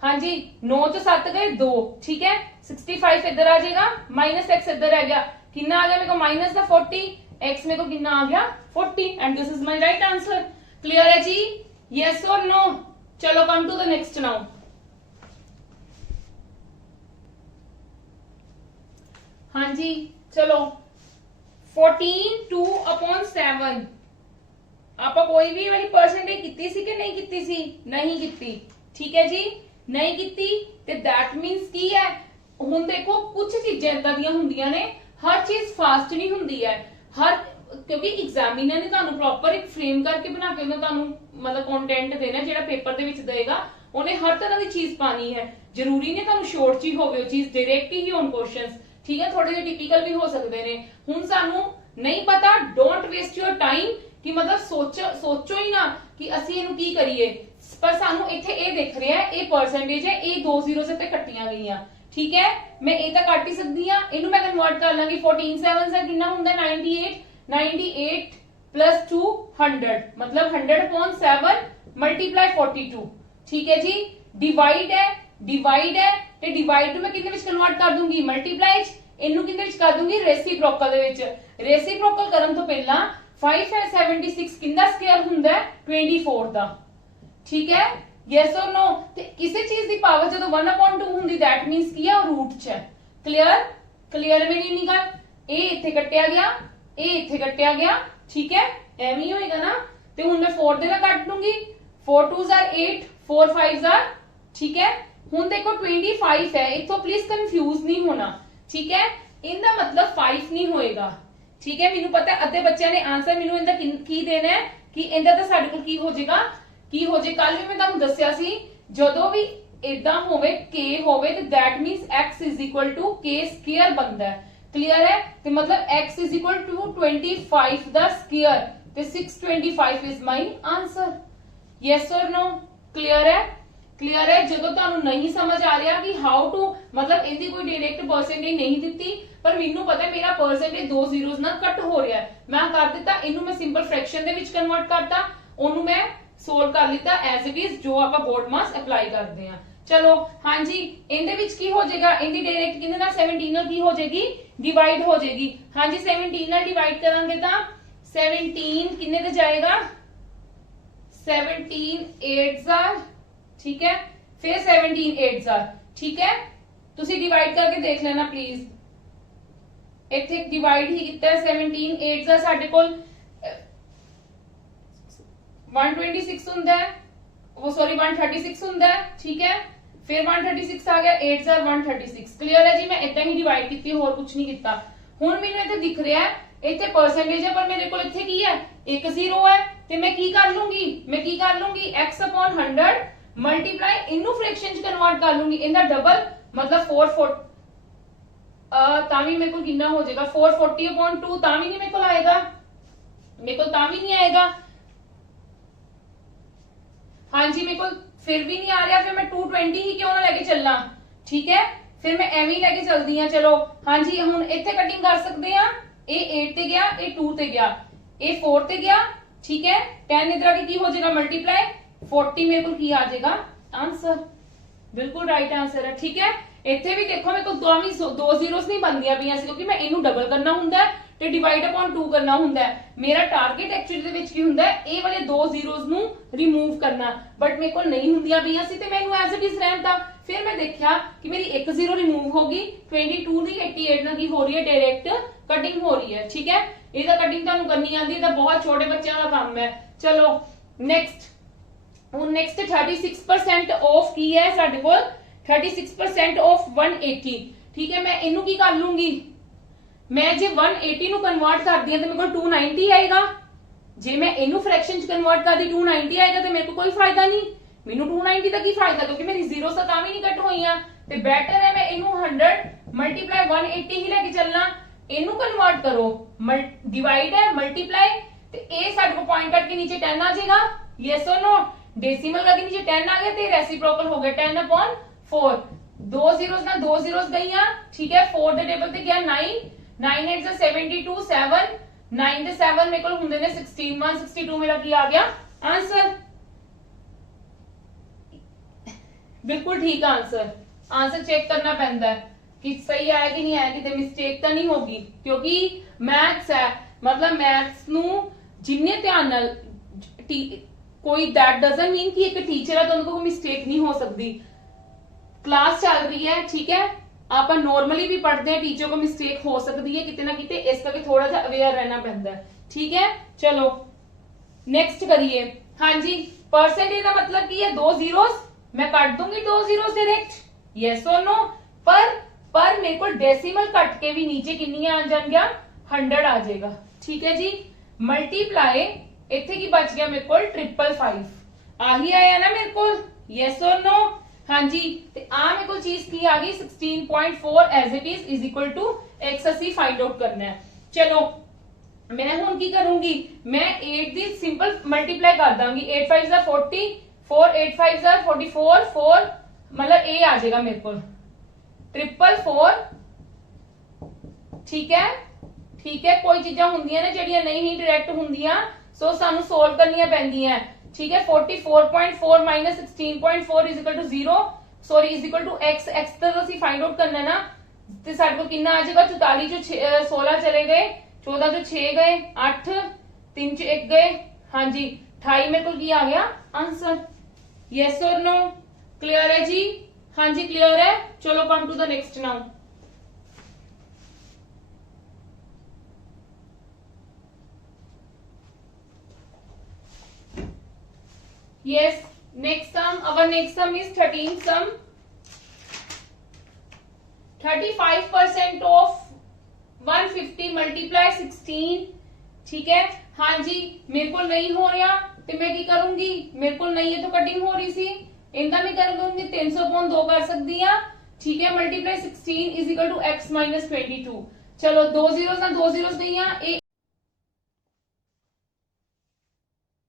हाँ जी 9 चो 7 गए 2, ठीक है। 65 इधर आ जाएगा, माइनस x इधर रह गया, कितना आ गया मेरे को माइनस का 40, x मेरे को कितना आ गया 40, and this is my right answer. Clear है जी, यस और नो। चलो come to the next now. हाँ जी चलो 14 2 अपॉन 7 आप कोई भी वाली परसेंटेज कितनी सी कि नहीं कितनी सी, नहीं कितनी, ठीक है जी, नहीं कितनी, ते दैट मींस की है। हुण देखो कुछ चीजें इदां दियां हुंदियां ने, हर चीज फास्ट नहीं हुंदी है, हर क्योंकि एग्जामिनर ने तुहानू प्रॉपर एक फ्रेम करके बना के उन्हें तुहानू मतलब कंटेंट देना, जेड़ा पेपर दे विच देगा उन्हें हर तरह की चीज पानी है, जरूरी नहीं तुहानू शॉर्ट ची होवे वो चीज, डायरेक्ट ही होन क्वेश्चंस, ठीक है, थोड़े जे टिपिकल भी हो सकते हैं। हुण सानू नहीं पता, डोंट वेस्ट योर टाइम कि मतलब सोचो ही ना कि ਅਸੀਂ ਇਹਨੂੰ ਕੀ ਕਰੀਏ, ਪਰ ਸਾਨੂੰ ਇੱਥੇ ਇਹ ਦਿਖ ਰਿਹਾ ਹੈ ਇਹ ਪਰਸੈਂਟੇਜ ਹੈ, ਇਹ ਦੋ ਜ਼ੀਰੋਜ਼ ਇੱਥੇ ਕੱਟੀਆਂ ਗਈਆਂ, ਠੀਕ ਹੈ। ਮੈਂ ਇਹ ਤਾਂ ਕੱਟ ਹੀ ਸਕਦੀ ਆ, ਇਹਨੂੰ ਮੈਂ ਕਨਵਰਟ ਕਰ ਲਾਂਗੀ 14 7 ਦਾ ਕਿੰਨਾ ਹੁੰਦਾ 98 98 प्लस 2 100 मतलब 100/7 मल्टीप्लाई 42, ठीक है जी। डिवाइड है ਤੇ डिवाइड ਨੂੰ ਮੈਂ ਕਿੰਨੇ ਵਿੱਚ ਕਨਵਰਟ ਕਰ ਦੂੰਗੀ ਮਲਟੀਪਲਾਈ ਚ, ਇਹਨੂੰ ਕਿੰਨੇ ਵਿੱਚ ਕਰ ਦੂੰਗੀ ਰੈਸੀਪ੍ਰੋਕਲ ਦੇ ਵਿੱਚ। ਰੈਸੀਪ੍ਰੋਕਲ ਕਰਨ ਤੋਂ ਪਹਿਲਾਂ 576 ਕਿੰਨਾ ਸਕੁਅਰ ਹੁੰਦਾ 24 ਦਾ, ਠੀਕ ਹੈ। Yes or no. ਤੇ ਕਿਸੇ ਚੀਜ਼ ਦੀ ਪਾਵਰ ਜਦੋਂ 1/2 ਹੁੰਦੀ ਦੈਟ ਮੀਨਸ ਕੀ ਹੈ ਉਹ ਰੂਟ ਚ ਹੈ। ਕਲੀਅਰ ਮੇਰੀ ਨਹੀਂ ਗੱਲ। ਇਹ ਇੱਥੇ ਕੱਟਿਆ ਗਿਆ, ਇਹ ਇੱਥੇ ਕੱਟਿਆ ਗਿਆ, ठीक है, एवं ही होएगा ना। तो हुन मैं 4 दे नाल काट दूंगी, 4 2s are 8 4 5s are, ठीक है। हुन देखो 25 है, इथों प्लीज कंफ्यूज नहीं होना, ठीक है। इनका मतलब 5 नहीं होएगा, ठीक है। मैनू पता है अद्धे बच्चों ने आंसर मैनू इनदा की देना है कि इनदा तो साडे कोल की हो जाएगा, कल भी मैं तुहानू दस्सिया सी जदों भी इदां होवे k होवे ते that means x is equal to k square बनदा है। क्लियर है। तो मतलब x is equal to 25 the square, तो 625 is my answer. Yes or no. Clear है। जो तुहानू नहीं समझ आ रहा कि हाउ टू मतलब इनकी कोई डायरेक्ट परसेंटेज नहीं दी, पर मैनू पता है मेरा परसेंटेज दो जीरोज ना कट हो रहा है, मैं कर दिता इनू मैं simple fraction they which convert करता, ओनू मैं सोल्व कर लिता एज इट इज जो आप बोर्ड मास अप्लाई करते हैं। चलो हाँ जी, इनदे विच की हो जाएगा, इनकी डायरेक्ट किन्ने नाल 17 नाल की हो जाएगी डिवाइड हो जाएगी। हाँ जी 17 नाल डिवाइड करांगे तां 17 किन्ने ते जाएगा 17 8s are, ठीक है। फिर 17 8s are, ठीक है। तुसी डिवाइड करके देख लेना प्लीज। इत्थे डिवाइड ही कीता है 17 8s are साडे कोल 126 हुंदा है, वो सॉरी 136 हुंदा है, ठीक है। फिर 136 आ गया, 8s are 136। क्लियर है जी। मैं इतना ही डिवाइड की, होर कुछ नहीं किया। हुण मैनूं इत्थे दिख रहा है इत्थे परसेंटेज है, पर मेरे को इत्थे की है एक जीरो है, ते मैं की कर लूंगी x/100 मल्टीप्लाई इनू फ्रैक्शन च कन्वर्ट कर लूंगी, इनका डबल मतलब 440 तावी मेरे को कितना हो जाएगा 440/2, तावी नहीं मेरे को आएगा, मेरे को तावी नहीं आएगा। हाँ जी मेरे को फिर भी नहीं आ रहा, फिर मैं 220 ही क्यों ना लेके चलना, ठीक है। फिर मैं एवं ही लेके चलती हाँ। चलो हाँ जी हुण इत्थे कटिंग कर सकते हैं, ए 8 ते गया, ए 2 ते गया, ए 4 ते गया, ठीक है। 10 इधर आके की हो जाएगा मल्टीप्लाई 40 मेरे को की आ जाएगा आंसर, बिल्कुल राइट आंसर है, ठीक है। इत्थे भी देखो मेरे को दो जीरोस नहीं बनदियां पईयां सी, क्योंकि मैं इनू डबल करना हुंदा है ते डिवाइड अपॉन 2 करना हुंदा है। मेरा टारगेट एक्चुअली दे विच की हुंदा है ए वाले दो जीरोस नू रिमूव करना, बट मेरे को नहीं हुंदियां पईयां सी ते मैं इनू एज इट इज रहन दा। फिर मैं देखा कि मेरी एक जीरो रिमूव होगी, 22 दी 88 नाल की हो रही है डायरेक्ट कटिंग हो रही है, ठीक है। ਇਹਦਾ कटिंग ਤੁਹਾਨੂੰ करनी आती है, तो बहुत छोटे बच्चों का काम है। चलो नेक्स्ट 36% ऑफ की है साडे कोल 36% ऑफ 180, ठीक है। मैं इनू की कर लूंगी, मैं जे 180 ਨੂੰ ਕਨਵਰਟ ਕਰਦੀ ਹਾਂ ਤੇ ਮੇਰੇ ਕੋਲ 290 ਆਏਗਾ। ਜੇ ਮੈਂ ਇਹਨੂੰ ਫ੍ਰੈਕਸ਼ਨ ਚ ਕਨਵਰਟ ਕਰਦੀ 290 ਆਏਗਾ ਤੇ ਮੇਰੇ ਕੋਲ ਕੋਈ ਫਾਇਦਾ ਨਹੀਂ, ਮੈਨੂੰ 290 ਦਾ ਕੀ ਫਾਇਦਾ, ਕਿਉਂਕਿ ਮੇਰੀ ਜ਼ੀਰੋ ਤਾਂ ਵੀ ਨਹੀਂ ਕੱਟ ਹੋਈਆਂ। ਤੇ ਬੈਟਰ ਹੈ ਮੈਂ ਇਹਨੂੰ 100 ਮਲਟੀਪਲਾਈ 180 ਹੀ ਲੈ ਕੇ ਚੱਲਣਾ। ਇਹਨੂੰ ਕਨਵਰਟ ਕਰੋ, डिवाइड है मल्टीप्लाई, तो ए साडे को पॉइंट कट के नीचे 10 आ जाएगा। Yes or no. डेसिमल का नीचे 10 आ गया तो रेसिप्रोकल हो गया 10/4। दो जीरोस ना दो जीरोस गई, ठीक है। 4 दे टेबल ते गया 9 9 8 72 7 9 दे 7 मेरे को हुंदे ने 16 162 मेरा की आ गया आंसर, बिल्कुल ठीक आंसर। आंसर चेक करना पैंदा है कि सही आया कि नहीं आया, कि मिस्टेक तो नहीं होगी, क्योंकि मैथ्स है, मतलब मैथ्स नू जिन्ने ध्यान नाल कोई दैट डजंट मीन कि एक टीचर है तो उनको कोई मिस्टेक नहीं हो सकती। क्लास चल रही है, ठीक है, आप नॉर्मली भी पढ़ते हैं, टीचर को मिस्टेक हो सकती है कितने ना कितने, इस करके थोड़ा सा अवेयर रहना पैंदा है, ठीक है। चलो नेक्स्ट करिए। हाँ जी परसेंटेज का मतलब की है दो जीरोस, मैं काट दूंगी दो zeros direct, yes or no. पर मेरे को डेसिमल कट के भी नीचे कितनी आ जाएगा 100 आ जाएगा, ठीक है जी। मल्टीप्लाई इत्थे की बच गया मेरे को 555, आही आया ना मेरे को, यस और नो। हाँ जी ते आ मेरे को चीज की आ गई 16.4 as it is equal to x ਅਸੀਂ फाइंड आउट करना है। चलो मैं हुण की करूंगी, मैं 8 दी सिंपल मल्टीप्लाई कर दांगी। 8 5 जा 40, 4 8 5 जा 44, 4 मतलब ए आ जाएगा मेरे को 444। ठीक है, ठीक है। कोई चीजां हुंदियां ने जेड़ियां नहीं ही डायरेक्ट हुंदियां, सो सानू सोल्व करनियां पैंदियां। ठीक है, 44.4 minus 16.4 is equal to 0, sorry is equal to x. X तो ਅਸੀਂ फाइंड आउट करना है ना, ਤੇ ਸਾਡੇ ਕੋਲ कितना आ जाएगा 44 चो 16 चले गए, 14 चो 6 गए, 8 3 चो 1 गए, हाँ जी 28 मेरे को की आ गया answer. Yes or no, clear है जी? हाँ जी क्लियर है। चलो come to the next now. Yes, next sum, our next sum is 13th sum। 35% of 150 multiply 16। ठीक है, हाँ जी मेरे को नहीं हो रहा तो मैं की करूंगी, मेरे को नहीं है तो कटिंग हो रही सी, इनका मैं कर दूंगी 300/2 कर सकती है। ठीक है, multiply 16 is equal to x minus 22। चलो दो जीरोस ना, दो जीरोस नहीं है,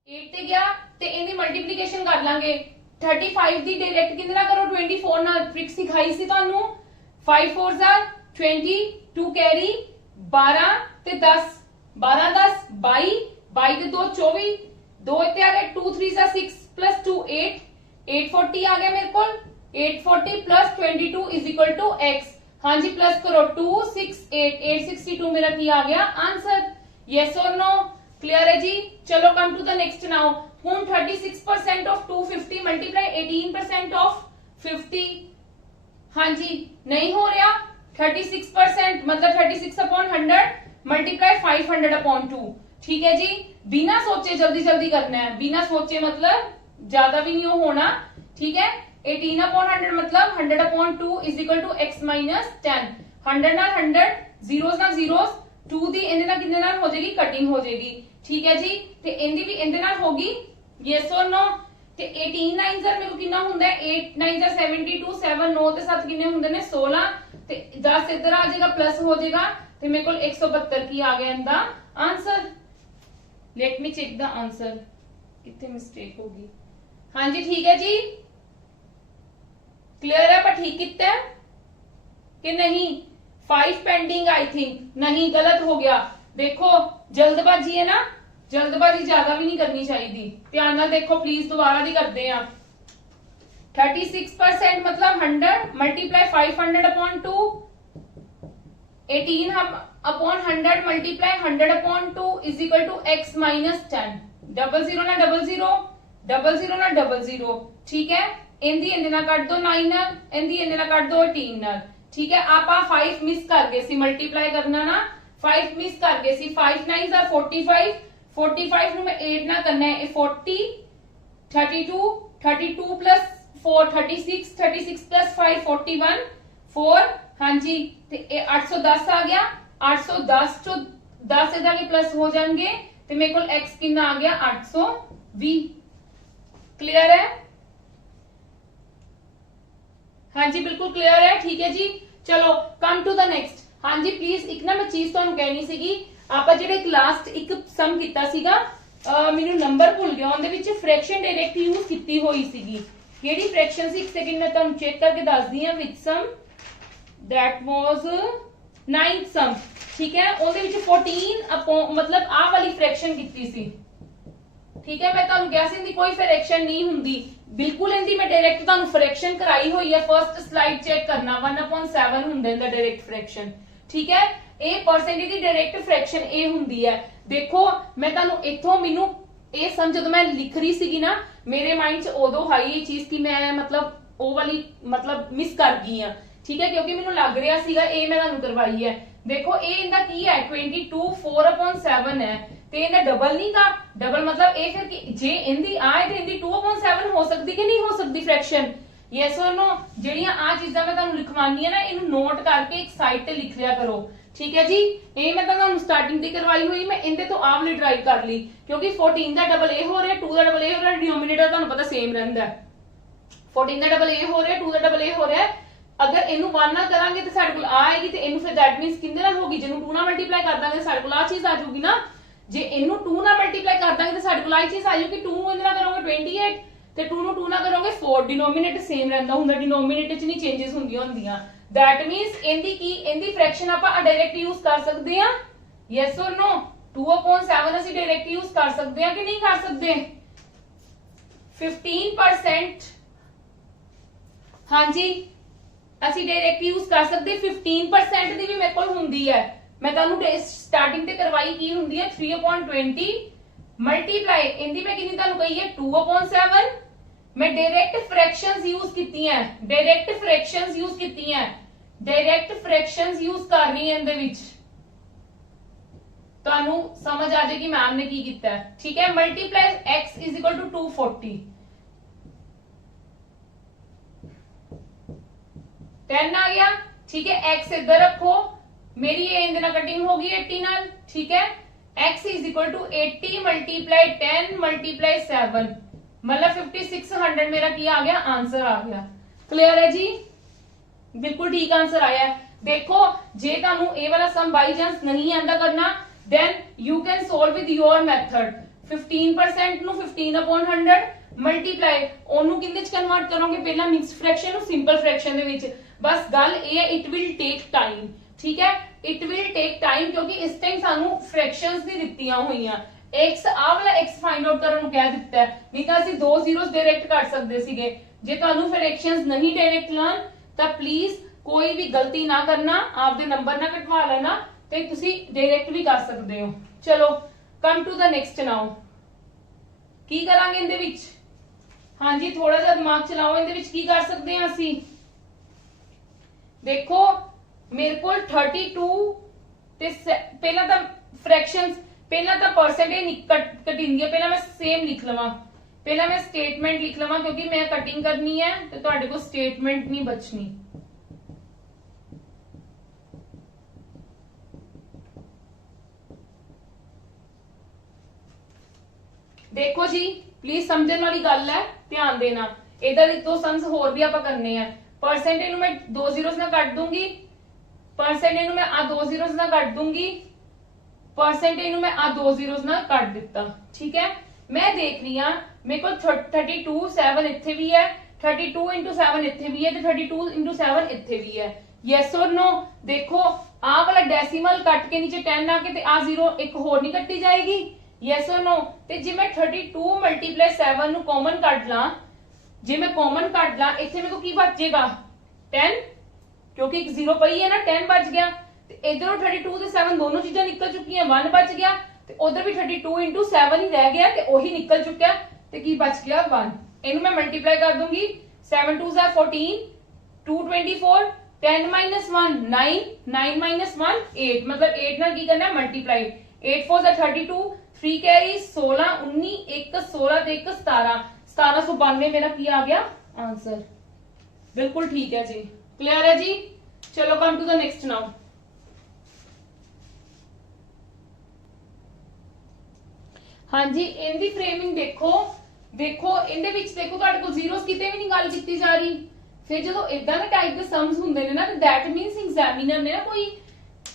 8 ਤੇ ਗਿਆ ਤੇ ਇਹਦੀ ਮਲਟੀਪਲੀਕੇਸ਼ਨ ਕਰ ਲਾਂਗੇ। 35 ਦੀ ਡਾਇਰੈਕਟ ਕਿੰਨੇ ਨਾਲ ਕਰੋ, 24 ਨਾਲ। ਟ੍ਰਿਕ ਸਿਖਾਈ ਸੀ ਤੁਹਾਨੂੰ। 5 4 are 20, 2 ਕੈਰੀ 12 ਤੇ 10, 12 10 22, 22 ਤੇ 2 24, 2 ਇੱਥੇ ਆ ਗਏ, 2 3 are 6 plus 2 8, 840 ਆ ਗਿਆ ਮੇਰੇ ਕੋਲ। 840 plus 22 is equal to x। हाँ जी प्लस करो 2 6 8, 862 मेरा की आ गया answer. Yes or no, clear है जी? चलो come to the next now. हूं 36% ऑफ 250 मल्टीप्लाई 18% ऑफ 50। हाँ जी नहीं हो रहा, 36% मतलब 36/100 मल्टीप्लाई 500/2। ठीक है जी, बिना सोचे जल्दी जल्दी करना है, बिना सोचे मतलब ज्यादा भी नहीं होना। ठीक है, 18/100 मतलब 100/2 is equal to x minus 10। 100 नाल 100, जीरोस नाल जीरोस, 2 दी ਇਹਦੇ ਨਾਲ ਕਿੰਨੇ ਨਾਲ ਹੋ ਜਾਏਗੀ, ਕਟਿੰਗ ਹੋ ਜਾਏਗੀ। ठीक है जी, ਤੇ ਇਹਦੀ ਵੀ ਇਹਦੇ ਨਾਲ ਹੋਗੀ। Yes or no? ਤੇ 18 9 ਜ਼ਰ ਮੇਰੇ ਕੋ ਕਿੰਨਾ ਹੁੰਦਾ ਹੈ, 8 9 ਜ਼ਰ 72, 7 9 ਤੇ 7 ਕਿੰਨੇ ਹੁੰਦੇ ਨੇ 16, ਤੇ 10 ਇੱਧਰ ਆ ਜਾਏਗਾ ਪਲੱਸ ਹੋ ਜਾਏਗਾ, ਤੇ ਮੇਰੇ ਕੋਲ 172 ਕੀ ਆ ਗਿਆ ਇਹਦਾ answer. Let me check the answer, कितने मिस्टेक होगी। हाँ जी ठीक है जी, क्लियर है? पर ठीक कितना है कि नहीं? 5 पेंडिंग आई थिंक, नहीं गलत हो गया। देखो जल्दबाजी है ना, जल्दबाजी ज्यादा भी नहीं करनी चाहिए। ध्यान नाल देखो प्लीज, दोबारा दी करते हैं। 36% मतलब 100 multiply 500/2, 18/100 multiply 100/2 is equal to x minus 10। 00 ना 00, 00 ना 00। ठीक है, इंदी इंदे ना कट दो 9 नाल, इंदी इंदे ना कट दो 18 नाल। ठीक है, आप 5 मिस कर गए सी मल्टीप्लाई करना ना, 5 मिस कर गए सी। 5 9 are 45, 45 ਨੂੰ मैं 8 ना करना है 40, 32, 32 प्लस 4 36, 36 प्लस 5 41, 4। हाँ जी, ते 810 आ गया। 810 चो 10 इधर के प्लस हो जाएंगे, तो मेरे को x कितना आ गया 820। क्लियर है? हाँ जी बिल्कुल क्लियर है। ठीक है जी, चलो कम टू द नेक्स्ट। हाँ जी प्लीज एक ना मैं चीज ਤੁਹਾਨੂੰ ਕਹਿਣੀ ਸੀਗੀ, ਆਪਾਂ ਜਿਹੜਾ ਇੱਕ ਲਾਸਟ ਇੱਕ ਸਮ ਕੀਤਾ ਸੀਗਾ, ਮੈਨੂੰ ਨੰਬਰ ਭੁੱਲ ਗਿਆ, ਉਹਦੇ ਵਿੱਚ ਫ੍ਰੈਕਸ਼ਨ ਡਾਇਰੈਕਟ ਯੂਜ਼ ਕੀਤੀ ਹੋਈ ਸੀਗੀ। ਕਿਹੜੀ ਫ੍ਰੈਕਸ਼ਨ ਸੀ, ਇੱਕ ਸੈਕਿੰਡ ਮੈਂ ਤੁਹਾਨੂੰ ਚੈੱਕ ਕਰਕੇ ਦੱਸਦੀ ਹਾਂ। ਵਿਚ ਸਮ दैट वाज 9th सम। ठीक है, ਉਹਦੇ ਵਿੱਚ 14 मतलब ਆਹ ਵਾਲੀ ਫ੍ਰੈਕਸ਼ਨ ਕੀਤੀ ਸੀ। ठीक है, मैं ਤੁਹਾਨੂੰ ਕਿਹਾ ਸੀ ਇਹਦੀ ਕੋਈ ਫ੍ਰੈਕਸ਼ਨ ਨਹੀਂ ਹੁੰਦੀ, ਬਿਲਕੁਲ ਇਹਦੀ ਮੈਂ ਡਾਇਰੈਕਟ ਤੁਹਾਨੂੰ ਫ੍ਰੈਕਸ਼ਨ ਕਰਾਈ ਹੋਈ ਹੈ। ਫਰਸਟ ਸਲਾਈਡ ਚੈੱਕ ਕਰਨਾ, 1/7 ਹੁੰਦਾ ਇਹਦਾ ਡਾਇਰੈਕਟ ਫ੍ਰੈਕਸ਼ਨ। ਠੀਕ ਹੈ, ਇਹ ਪਰਸੈਂਟੇਜ ਦੀ ਡਾਇਰੈਕਟ ਫ੍ਰੈਕਸ਼ਨ ਇਹ ਹੁੰਦੀ ਹੈ। ਦੇਖੋ ਮੈਂ ਤੁਹਾਨੂੰ ਇੱਥੋਂ, ਮੈਨੂੰ ਇਹ ਸਮ ਜਦੋਂ ਮੈਂ ਲਿਖ ਰਹੀ ਸੀਗੀ ਨਾ, ਮੇਰੇ ਮਾਈਂਡ 'ਚ ਉਦੋਂ ਆਈ ਇਹ ਚੀਜ਼ ਕਿ ਮੈਂ मतलब ਉਹ ਵਾਲੀ मतलब ਮਿਸ ਕਰ ਗਈ ਆ। ठीक है, क्योंकि ਮੈਨੂੰ ਲੱਗ ਰਿਹਾ ਸੀਗਾ ਇਹ ਮੈਂ ਤੁਹਾਨੂੰ ਕਰਵਾਈ ਹੈ। देखो ਇਹ ਇਹਦਾ ਕੀ ਹੈ 22 4/7 ਹੈ, ਤੇ ਇਹਦਾ ਡਬਲ ਨਹੀਂ ਦਾ, ਡਬਲ मतलब ਇਹ ਫਿਰ ਕਿ ਜੇ ਇਹਦੀ ਆਏ ਤੇ ਇਹਦੀ 2/7 ਹੋ ਸਕਦੀ ਕਿ ਨਹੀਂ ਹੋ ਸਕਦੀ ਫ੍ਰੈਕਸ਼ਨ। ਯੈਸ অর ਨੋ? ਜਿਹੜੀਆਂ ਆ ਚੀਜ਼ਾਂ ਮੈਂ ਤੁਹਾਨੂੰ ਲਿਖਵਾਉਣੀ ਹੈ ਨਾ, ਇਹਨੂੰ ਨੋਟ ਕਰਕੇ ਇੱਕ ਸਾਈਡ ਤੇ ਲਿਖ ਲਿਆ ਕਰੋ। ठीक है जी, ਇਹ ਮੈਂ ਤੁਹਾਨੂੰ ਸਟਾਰਟਿੰਗ ਦੀ ਕਰਵਾਈ ਹੋਈ, ਮੈਂ ਇਹਦੇ ਤੋਂ ਆਹ ਵਾਲੀ ਡਰਾਈਵ ਕਰ ਲਈ, ਕਿਉਂਕਿ 14 ਦਾ ਡਬਲ ਇਹ ਹੋ ਰਿਹਾ, 2 ਦਾ ਡਬਲ ਇਹ ਹੋ ਰਿਹਾ, ਡਿਨੋਮੀਨੇਟਰ ਤੁਹਾਨੂੰ ਪਤਾ ਸੇਮ ਰਹਿੰਦਾ। 14 ਦਾ ਡਬਲ ਇਹ ਹੋ ਰਿਹਾ, 2 ਦਾ ਡਬਲ ਇਹ ਹੋ ਰਿਹਾ, अगर इनू 1 ना करांगे तो साडे कोल आ आएगी, तो इनू फिर दैट मींस किंदे नाल होगी, जिन्नू 2 नाल मल्टीप्लाई कर दांगे साडे कोल आ चीज आ जाऊगी ना। जे इनू 2 नाल मल्टीप्लाई कर दांगे तो साडे कोल आ चीज आ जाऊगी। 2 नू इहदे नाल करोगे 28 ते 2 नू 2 नाल करोगे 4। डिनोमिनेटर सेम रहंदा हुंदा, डिनोमिनेटर च नहीं चेंजेस हुंदियां। दैट मींस इहदी फ्रैक्शन आपां डायरेक्ट यूज कर सकदे हां, यस और नो। 2/7 ਅਸੀਂ डायरेक्ट यूज कर सकते हैं कि नहीं कर सकते। 15% हाँ जी ਅਸੀਂ डायरेक्ट यूज कर सकते। 15% ਦੀ ਵੀ ਮੇਰੇ ਕੋਲ ਹੁੰਦੀ ਹੈ, ਮੈਂ ਤੁਹਾਨੂੰ ਸਟਾਰਟਿੰਗ ਤੇ ਕਰਵਾਈ ਕੀ ਹੁੰਦੀ ਹੈ 3/20 ਮਲਟੀਪਲਾਈ ਇਹਦੀ ਮੈਂ ਕਿੰਨੀ ਤੁਹਾਨੂੰ ਕਹੀ ਹੈ 2/7। ਮੈਂ डायरेक्ट फ्रैक्शंस यूज ਕੀਤੀਆਂ, डायरेक्ट फ्रैक्शंस यूज ਕੀਤੀਆਂ, डायरेक्ट फ्रैक्शंस यूज कर रही है ਇਹਦੇ ਵਿੱਚ। ਤੁਹਾਨੂੰ ਸਮਝ ਆ ਜਾਏਗੀ ਮੈਮ ਨੇ ਕੀ ਕੀਤਾ ਹੈ, ਠੀਕ ਹੈ। Multiply x is equal to 240, 10 आ गया, ठीक है। x इधर रखो, मेरी ये इंदे नाल कटिंग होगी 80 नाल, ठीक है। x is equal to 80 multiply 10 multiply 7 मतलब 5600 मेरा की आ गया, आंसर आ गया। क्लियर है जी, बिल्कुल ठीक आंसर आया है। देखो जे तुहानू ए वाला सम बाई चांस नहीं आंदा करना, then you can solve with your method। 15% ਨੂੰ 15/100 ਮਲਟੀਪਲਾਈ ਉਹਨੂੰ ਕਿੰਨੇ ਚ ਕਨਵਰਟ ਕਰੋਗੇ, ਪਹਿਲਾਂ ਮਿਕਸਡ ਫ੍ਰੈਕਸ਼ਨ ਨੂੰ ਸਿੰਪਲ ਫ੍ਰੈਕਸ਼ਨ ਦੇ ਵਿੱਚ। ਬਸ ਗੱਲ ਇਹ ਹੈ ਇਟ ਵਿਲ ਟੇਕ ਟਾਈਮ, ਠੀਕ ਹੈ। ਇਟ ਵਿਲ ਟੇਕ ਟਾਈਮ ਕਿਉਂਕਿ ਇਸ ਟਾਈਮ ਸਾਨੂੰ ਫ੍ਰੈਕਸ਼ਨਸ ਦੀ ਦਿੱਤੀਆਂ ਹੋਈਆਂ। x ਆ ਵਾਲਾ x ਫਾਈਂਡ ਆਊਟ ਕਰਨ ਨੂੰ ਕਹਿ ਦਿੱਤਾ ਹੈ, ਨਹੀਂ ਤਾਂ ਅਸੀਂ ਦੋ ਜ਼ੀਰੋਸ ਡਾਇਰੈਕਟ ਕਰ ਸਕਦੇ ਸੀਗੇ। ਜੇ ਤੁਹਾਨੂੰ ਫ੍ਰੈਕਸ਼ਨਸ ਨਹੀਂ ਡਾਇਰੈਕਟ ਲਾਣ ਤਾਂ ਪਲੀਜ਼ ਕੋਈ ਵੀ ਗਲਤੀ ਨਾ ਕਰਨਾ, ਆਪਦੇ ਨੰਬਰ ਨਾ ਕਟਵਾ ਲੈਣਾ ਤੇ ਤੁਸੀਂ डायरेक्ट भी कर सकते हो। चलो come to the next now की करांगे इहदे विच। हाँ जी थोड़ा जिहा दिमाग चलाओ, इहदे विच की कर सकते हैं असी। देखो मेरे को 32 ते पहला तो फ्रैक्शंस, पहला तो परसेंटेज कटिंग है, पहला मैं सेम लिख लवां, पहला मैं स्टेटमेंट लिख लवां क्योंकि मैं कटिंग करनी है तो तुहाडे कोल स्टेटमेंट नहीं बचनी। देखो जी प्लीज समझने वाली गल है, ध्यान देना। इधर एक दो सम्स होर भी आपां करने हैं। परसेंटेज नूं मैं 2 जीरोस नाल कट दूंगी, परसेंटेज नूं मैं आ 2 जीरोस नाल कट दूंगी, परसेंटेज नूं मैं आ 2 जीरोस नाल कट दिता, ठीक है। मैं देख रही हां मेरे को 32 7 इत्थे भी है, 32 into 7 इत्थे भी है ते 32 into 7 इत्थे भी है, यस और नो। देखो आ वाला डेसिमल कट के नीचे 10 आके ते आ 0 एक होर नहीं कट्टी जाएगी, यस और नो। ते जे मैं 32 मल्टीप्लाई 7 नु कॉमन कट ला, जे मैं कॉमन कट ला इत्थे मेरे को की बचेगा 10, क्योंकि एक 0 पई है ना, 10 बच गया। ते इधरों 32 ते 7 दोनों चीजां निकल चुकी हैं, 1 बच गया ते उधर भी 32 into 7 ही रह गया ते वही निकल चुका ते की बच गया 1। इन्हें मैं मल्टीप्लाई कर दूंगी, 7 2s are 14, 2 24, 10 minus 1 9, 9 minus 1 8, मतलब 8 नाल की करना है मल्टीप्लाई। 8 4s are 32, 3 कैरी 16 19 1 16 ते 1 17, 1792 मेरा की आ गया आंसर। बिल्कुल ठीक है जी, क्लियर है जी। चलो come to the next now. हाँ जी इनकी फ्रेमिंग देखो, देखो इनदे विच देखो तुहाडे कोल जीरोस किते भी नहीं गल कीती जा रही। फिर जो इदां दे टाइप दे सम्स हुंदे ने ना, दैट मीनस एग्जामिनर ने ना कोई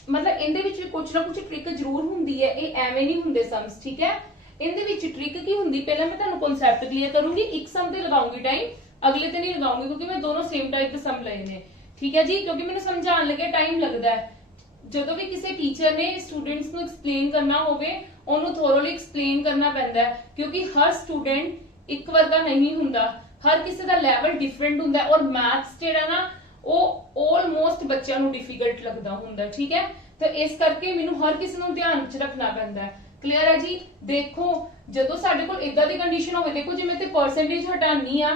मतलब इनदे विच कुछ ना कुछ ट्रिक जरूर हुंदी है, ये एवें नहीं हुंदे सम्स, ठीक है। इनदे विच ट्रिक की हुंदी, पहले मैं तुहानू कांसेप्ट क्लियर करूंगी, एक सम ते लगाऊंगी टाइम, अगले ते नहीं लगाऊंगी क्योंकि मैं दोनों सेम टाइप दे सम लए ने, ठीक है जी। क्योंकि मैंने समझाने लगे टाइम लगता है। ਜਦੋਂ भी किसी टीचर ने स्टूडेंट्स ਨੂੰ एक्सप्लेन करना होवे ਉਹਨੂੰ ਥੋਰੋਲੀ एक्सप्लेन करना ਪੈਂਦਾ है, क्योंकि हर स्टूडेंट ਇੱਕ ਵਰਗਾ नहीं ਹੁੰਦਾ, हर किसी ਦਾ ਲੈਵਲ ਡਿਫਰੈਂਟ ਹੁੰਦਾ ਔਰ ਮੈਥਸ ਜਿਹੜਾ ਨਾ ਉਹ ਆਲਮੋਸਟ ਬੱਚਿਆਂ ਨੂੰ ਡਿਫਿਕਲਟ ਲੱਗਦਾ ਹੁੰਦਾ, ਠੀਕ ਹੈ। ਤੇ ਇਸ ਕਰਕੇ ਮੈਨੂੰ ਹਰ ਕਿਸੇ ਨੂੰ ਧਿਆਨ ਚ ਰੱਖਣਾ ਪੈਂਦਾ ਹੈ। ਕਲੀਅਰ ਹੈ ਜੀ। ਦੇਖੋ ਜਦੋਂ ਸਾਡੇ ਕੋਲ ਇਦਾਂ ਦੀ ਕੰਡੀਸ਼ਨ ਹੋਵੇ, ਦੇਖੋ ਜੇ ਮੈਂ ਤੇ ਪਰਸੈਂਟੇਜ ਹਟਾਨੀ ਆ,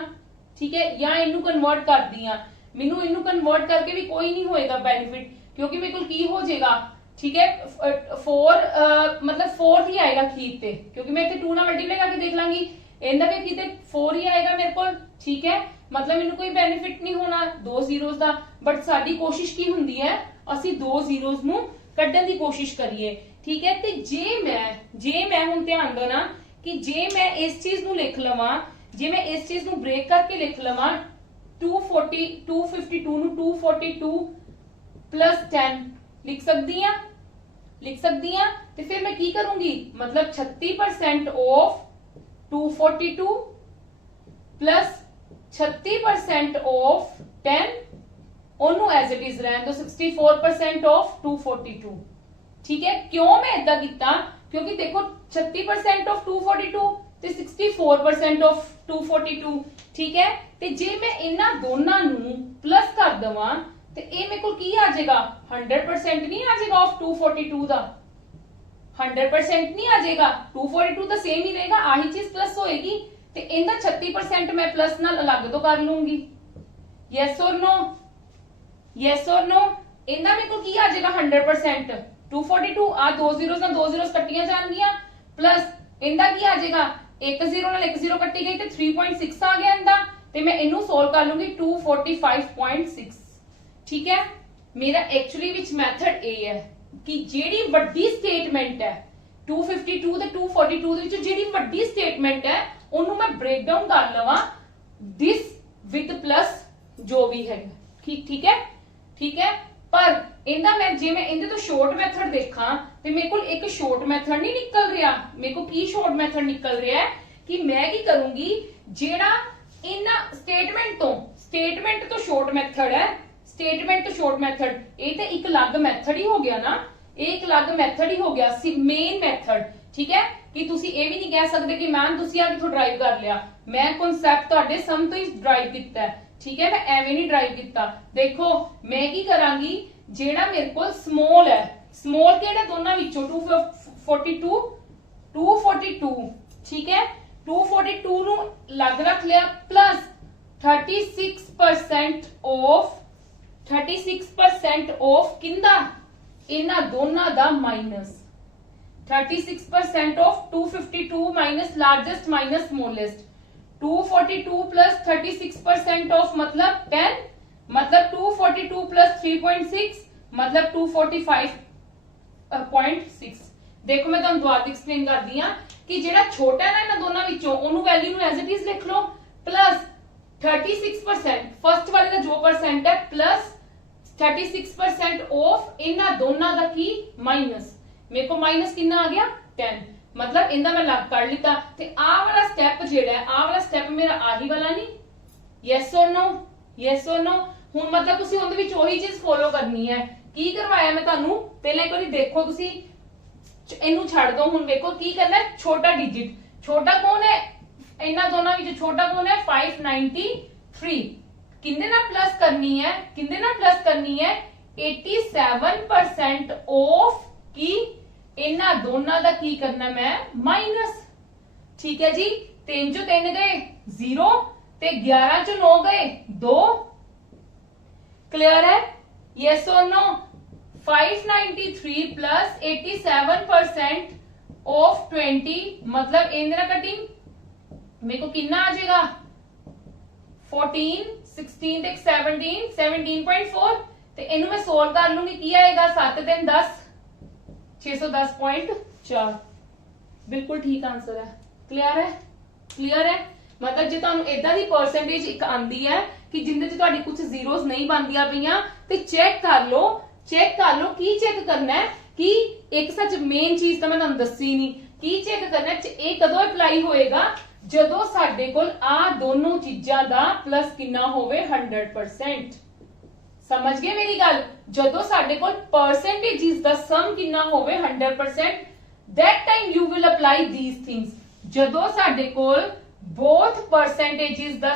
ਠੀਕ ਹੈ, ਜਾਂ ਇਹਨੂੰ ਕਨਵਰਟ ਕਰਦੀ ਆ, ਮੈਨੂੰ ਇਹਨੂੰ ਕਨਵਰਟ ਕਰਕੇ ਵੀ ਕੋਈ ਨਹੀਂ ਹੋਏਗਾ ਬੈਨੀਫਿਟ, क्योंकि मेरे को की हो जाएगा, ठीक है 4 मतलब 4 ही आएगा खीर ते, क्योंकि मैं इतने 2 ना मल्टीप्लाई करके देख लांगी, इनका भी खीर ते 4 ही आएगा मेरे को, ठीक है। मतलब मैंने कोई बेनिफिट नहीं होना दो जीरोस दा, बट साडी कोशिश की हुंदी है असि दो जीरोस नू कड्डण दी कोशिश करिए, ठीक है। ते जे मैं हुण ध्यान देना कि जे मैं इस चीज नू लिख लवां, जे मैं इस चीज नू ब्रेक करके लिख लवां 252 ਨੂੰ 242 प्लस 10 लिख सकती हैं, लिख सकती हैं। तो फिर मैं की करूंगी, मतलब 36% ऑफ 242 प्लस 36% ऑफ 10 ओनू एज इट इज रहने दो 64% ऑफ 242। ठीक है, क्यों मैं इदा किया, क्योंकि देखो 36% ऑफ 242 ਤੇ 64% ऑफ 242। ठीक है, ਤੇ ਜੇ ਮੈਂ ਇਹਨਾਂ ਦੋਨਾਂ ਨੂੰ ਪਲੱਸ ਕਰ ਦਵਾਂ ਤੇ ਇਹ ਮੇਰੇ ਕੋਲ ਕੀ ਆ ਜਾਏਗਾ, 100% नहीं आ जाएगा ऑफ 242 ਦਾ, 100% नहीं आ जाएगा, 242 ਤਾਂ ਸੇਮ ਹੀ ਰਹੇਗਾ, ਆਹੀ ਚੀਜ਼ ਪਲੱਸ ਹੋਏਗੀ ਤੇ ਇਹਦਾ 36% ਮੈਂ ਪਲੱਸ ਨਾਲ ਅਲੱਗ ਤੋਂ ਕਰ ਲੂੰਗੀ। Yes or no, yes or no. ਇਹਦਾ ਮੇਰੇ ਕੋਲ ਕੀ ਆ ਜਾਏਗਾ 100%, 242 ਆ ਦੋ ਜ਼ੀਰੋਸ ਨਾਲ ਦੋ ਜ਼ੀਰੋਸ ਕੱਟੀਆਂ ਜਾਣਗੀਆਂ, ਪਲੱਸ ਇਹਦਾ ਕੀ ਆ ਜਾਏਗਾ, ਇੱਕ ਜ਼ੀਰੋ ਨਾਲ ਇੱਕ ਜ਼ੀਰੋ ਕੱਟੀ ਗਈ ਤੇ 3.6 ਆ ਗਿਆ ਇਹਦਾ, ਤੇ ਮੈਂ ਇਹਨੂੰ ਸੋਲਵ ਕਰ ਲੂੰਗੀ 245.6। ठीक है, मेरा एक्चुअली विच मैथड ए है कि जेडी वड्डी स्टेटमेंट है 252 ਤੇ 242 ਦੇ ਵਿੱਚ ਜਿਹੜੀ ਵੱਡੀ ਸਟੇਟਮੈਂਟ ਹੈ ਉਹਨੂੰ ਮੈਂ ਬ੍ਰੇਕ ਡਾਊਨ ਕਰ ਲਵਾਂ ਦਿਸ ਵਿਦ ਪਲੱਸ ਜੋ ਵੀ ਹੈ। ਠੀਕ ਹੈ, ਠੀਕ ਹੈ। ਪਰ ਇਹਦਾ ਮੈਂ ਜੇ ਮੈਂ ਇਹਦੇ ਤੋਂ ਸ਼ਾਰਟ ਮੈਥਡ ਦੇਖਾਂ ਤੇ ਮੇਰੇ ਕੋਲ ਇੱਕ ਸ਼ਾਰਟ ਮੈਥਡ ਨਹੀਂ ਨਿਕਲ ਰਿਹਾ। ਮੇਰੇ ਕੋਲ ਕੀ ਸ਼ਾਰਟ ਮੈਥਡ ਨਿਕਲ ਰਿਹਾ ਹੈ ਕਿ ਮੈਂ ਕੀ ਕਰੂੰਗੀ, ਜਿਹੜਾ ਇਹਨਾਂ ਸਟੇਟਮੈਂਟ ਤੋਂ ਸ਼ਾਰਟ ਮੈਥਡ ਹੈ, स्टेटमेंट तो शॉर्ट मेथड, ये तो एक अलग मेथड ही हो गया ना, एक अलग मेथड ही हो गया मेन मेथड। ठीक है, कि तुसी ये भी नहीं कह सकते कि मैम तुसी आ किथों ड्राइव कर लिया, मैं कॉन्सेप्ट तुहाडे सम तो ही ड्राइव कीता है। ठीक है, मैं एवें नहीं ड्राइव कीता। देखो मैं की करांगी, जेड़ा मेरे को स्मॉल है, स्मॉल केड़ा दोनों विचों 242, ठीक है, 242 ਨੂੰ ਲੱਗ ਰੱਖ ਲਿਆ प्लस 36% ऑफ किंदा इना दोनों दा minus 36% of 252 minus largest minus smallest 242 plus 36% of मतलब 10, मतलब 242 प्लस 3.6 मतलब 245.6। देखो मैं तुहानू दोबारा एक्सप्लेन कर दी कि जेड़ा छोटा है ना इना दोनों विचों ओनू वैल्यू नू एज इट इज लिख लो प्लस 36% फर्स्ट वाले का जो परसेंट है प्लस 36% ऑफ इना दोनों का की माइनस, मेरे को माइनस कितना आ गया 10, मतलब इनका मैं लग कर लिता। ते आ वाला स्टेप जेड़ा है, आ वाला स्टेप मेरा आही वाला नहीं, yes or no, yes or no. हुण मतलब तुसी उहदे विच ओही चीज फॉलो करनी है। की करवाया मैं तुहानू पहले एक बार देखो, तुसी इनू छड़ दो। हुण देखो की करना है, छोटा डिजिट, छोटा कौन है इना दोनों विच, छोटा कौन है 593, किंदे ना प्लस करनी है, किंदे ना प्लस करनी है 87% ऑफ की इना दोनों का की करना मैं माइनस। ठीक है जी, 3 चो 3 गए 0 ते 11 चो 9 गए 2। क्लियर है, yes or no. 593 plus 87% of 20 मतलब इंदिरा कटिंग मेरे को कितना आ जाएगा 14, 16 ਤੇ 17, 17.4 ਤੇ ਇਹਨੂੰ ਮੈਂ ਸੋਲਵ ਕਰ ਲੂੰਗੀ, ਕੀ ਆਏਗਾ 7 3 10 610.4। ਬਿਲਕੁਲ ਠੀਕ ਆंसर है। क्लियर है, क्लियर है। मतलब ਜੇ ਤੁਹਾਨੂੰ ਇਦਾਂ ਦੀ ਪਰਸੈਂਟੇਜ ਇੱਕ ਆਂਦੀ ਹੈ ਕਿ ਜਿੰਦੇ ਚ ਤੁਹਾਡੀ ਕੁਝ ਜ਼ੀਰੋਸ ਨਹੀਂ ਬਣਦੀਆਂ ਪਈਆਂ ਤੇ ਚੈੱਕ ਕਰ ਲਓ, ਚੈੱਕ ਕਰ ਲਓ। ਕੀ ਚੈੱਕ ਕਰਨਾ ਹੈ ਕਿ ਇੱਕ ਸੱਚ ਮੇਨ ਚੀਜ਼ ਤਾਂ ਮੈਂ ਤੁਹਾਨੂੰ ਦੱਸੀ ਨਹੀਂ, ਕੀ ਚੈੱਕ करना है ਇਹ ਕਦੋਂ ਅਪਲਾਈ ਹੋਏਗਾ, ਜਦੋਂ ਸਾਡੇ ਕੋਲ ਆ ਦੋਨੋਂ ਚੀਜ਼ਾਂ ਦਾ ਪਲੱਸ ਕਿੰਨਾ ਹੋਵੇ 100%। ਸਮਝ ਗਏ ਮੇਰੀ ਗੱਲ, ਜਦੋਂ ਸਾਡੇ ਕੋਲ ਪਰਸੈਂਟੇजेस ਦਾ ਸਮ ਕਿੰਨਾ ਹੋਵੇ 100%, that time you will apply these things। ਜਦੋਂ ਸਾਡੇ ਕੋਲ both percentages ਦਾ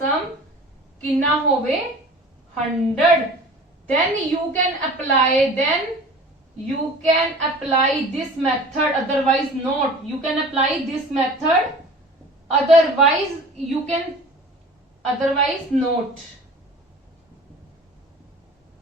ਸਮ ਕਿੰਨਾ ਹੋਵੇ 100, then you can apply this method, otherwise not। you can apply this method, otherwise not।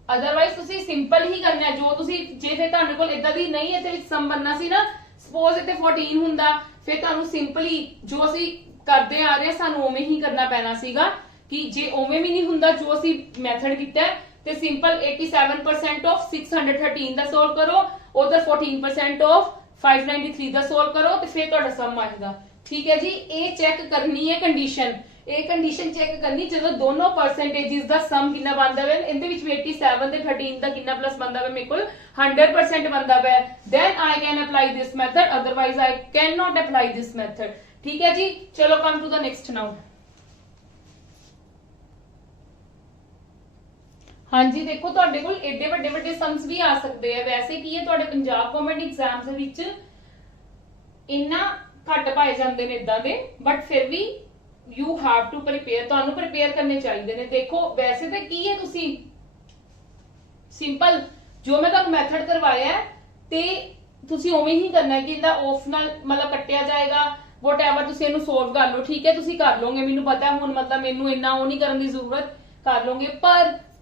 otherwise ਤੁਸੀਂ ਸਿੰਪਲ ਹੀ ਕਰਨਾ ਹੈ। ਜੋ ਤੁਸੀਂ ਜੇ ਫਿਰ ਤੁਹਾਡੇ ਕੋਲ ਇਦਾਂ ਦੀ ਨਹੀਂ ਇਹਦੇ ਵਿੱਚ ਸਮ ਬਣਨਾ ਸੀ ਨਾ, ਸਪੋਜ਼ ਇੱਥੇ 14 ਹੁੰਦਾ, ਫਿਰ ਤੁਹਾਨੂੰ ਸਿੰਪਲੀ ਜੋ ਅਸੀਂ ਕਰਦੇ ਆ ਰਹੇ ਸਾਨੂੰ ਉਵੇਂ ਹੀ ਕਰਨਾ ਪੈਣਾ ਸੀਗਾ। ਕਿ ਜੇ ਉਵੇਂ ਵੀ ਨਹੀਂ ਹੁੰਦਾ ਜੋ ਅਸੀਂ ਮੈਥਡ ਕੀਤਾ ਤੇ ਸਿੰਪਲ 87% ਆਫ 613 ਦਾ ਸੋਲਵ ਕਰੋ, ਉਧਰ 14% ਆਫ 593 ਦਾ ਸੋਲਵ ਕਰੋ ਤੇ ਫਿਰ ਤੁਹਾਡਾ ਸਮ ਆਏਗਾ। ਠੀਕ ਹੈ ਜੀ, ਇਹ ਚੈੱਕ ਕਰਨੀ ਹੈ ਕੰਡੀਸ਼ਨ। ਇਹ ਕੰਡੀਸ਼ਨ ਚੈੱਕ ਕਰਨੀ ਜਦੋਂ ਦੋਨੋਂ ਪਰਸੈਂਟੇजेस ਦਾ ਸਮ ਕਿੰਨਾ ਬਣਦਾ ਹੈ। ਇਹਦੇ ਵਿੱਚ ਵੀ 87 ਤੇ 13 ਦਾ ਕਿੰਨਾ ਪਲੱਸ ਬਣਦਾ ਹੈ, ਮੇਰੇ ਕੋਲ 100% ਬਣਦਾ ਹੈ। then I can apply this method, otherwise I cannot apply this method। ठीक है जी, चलो come to the next now। हाँ जी, देखो ਤੁਹਾਡੇ ਕੋਲ ਏਡੇ ਵੱਡੇ ਵੱਡੇ ਸਮਸ ਵੀ ਆ ਸਕਦੇ ਆ। ਵੈਸੇ ਕੀ ਹੈ ਤੁਹਾਡੇ ਪੰਜਾਬ ਗਵਰਨਮੈਂਟ ਐਗਜ਼ਾਮਸ ਦੇ ਵਿੱਚ ਇੰਨਾ ਘੱਟ ਪਾਏ ਜਾਂਦੇ ਨੇ ਇਦਾਂ ਦੇ, ਬਟ ਫਿਰ ਵੀ ਯੂ ਹੈਵ ਟੂ ਪ੍ਰਿਪੇਅਰ, ਤੁਹਾਨੂੰ ਪ੍ਰਿਪੇਅਰ ਕਰਨੇ ਚਾਹੀਦੇ ਨੇ। ਦੇਖੋ ਵੈਸੇ ਤਾਂ ਕੀ ਹੈ, ਤੁਸੀਂ ਸਿੰਪਲ ਜੋ ਮੈਂ ਤੁਹਾਨੂੰ ਮੈਥਡ ਕਰਵਾਇਆ ਤੇ ਤੁਸੀਂ ਉਵੇਂ ਹੀ ਕਰਨਾ ਹੈ ਕਿ ਇਹਦਾ ਆਫ ਨਾਲ ਮਤਲਬ ਕੱਟਿਆ ਜਾਏਗਾ, ਵਟਐਵਰ ਤੁਸੀਂ ਇਹਨੂੰ ਸੋਲਵ ਕਰ ਲਓ। ਠੀਕ ਹੈ, ਤੁਸੀਂ ਕਰ ਲਓਗੇ, ਮੈਨੂੰ ਪਤਾ ਹੁਣ, ਮਤਲਬ ਮੈਨੂੰ ਇੰਨਾ ਉਹ ਨਹੀਂ ਕਰਨ ਦੀ ਜ਼ਰੂਰਤ, ਕਰ ਲਓਗੇ।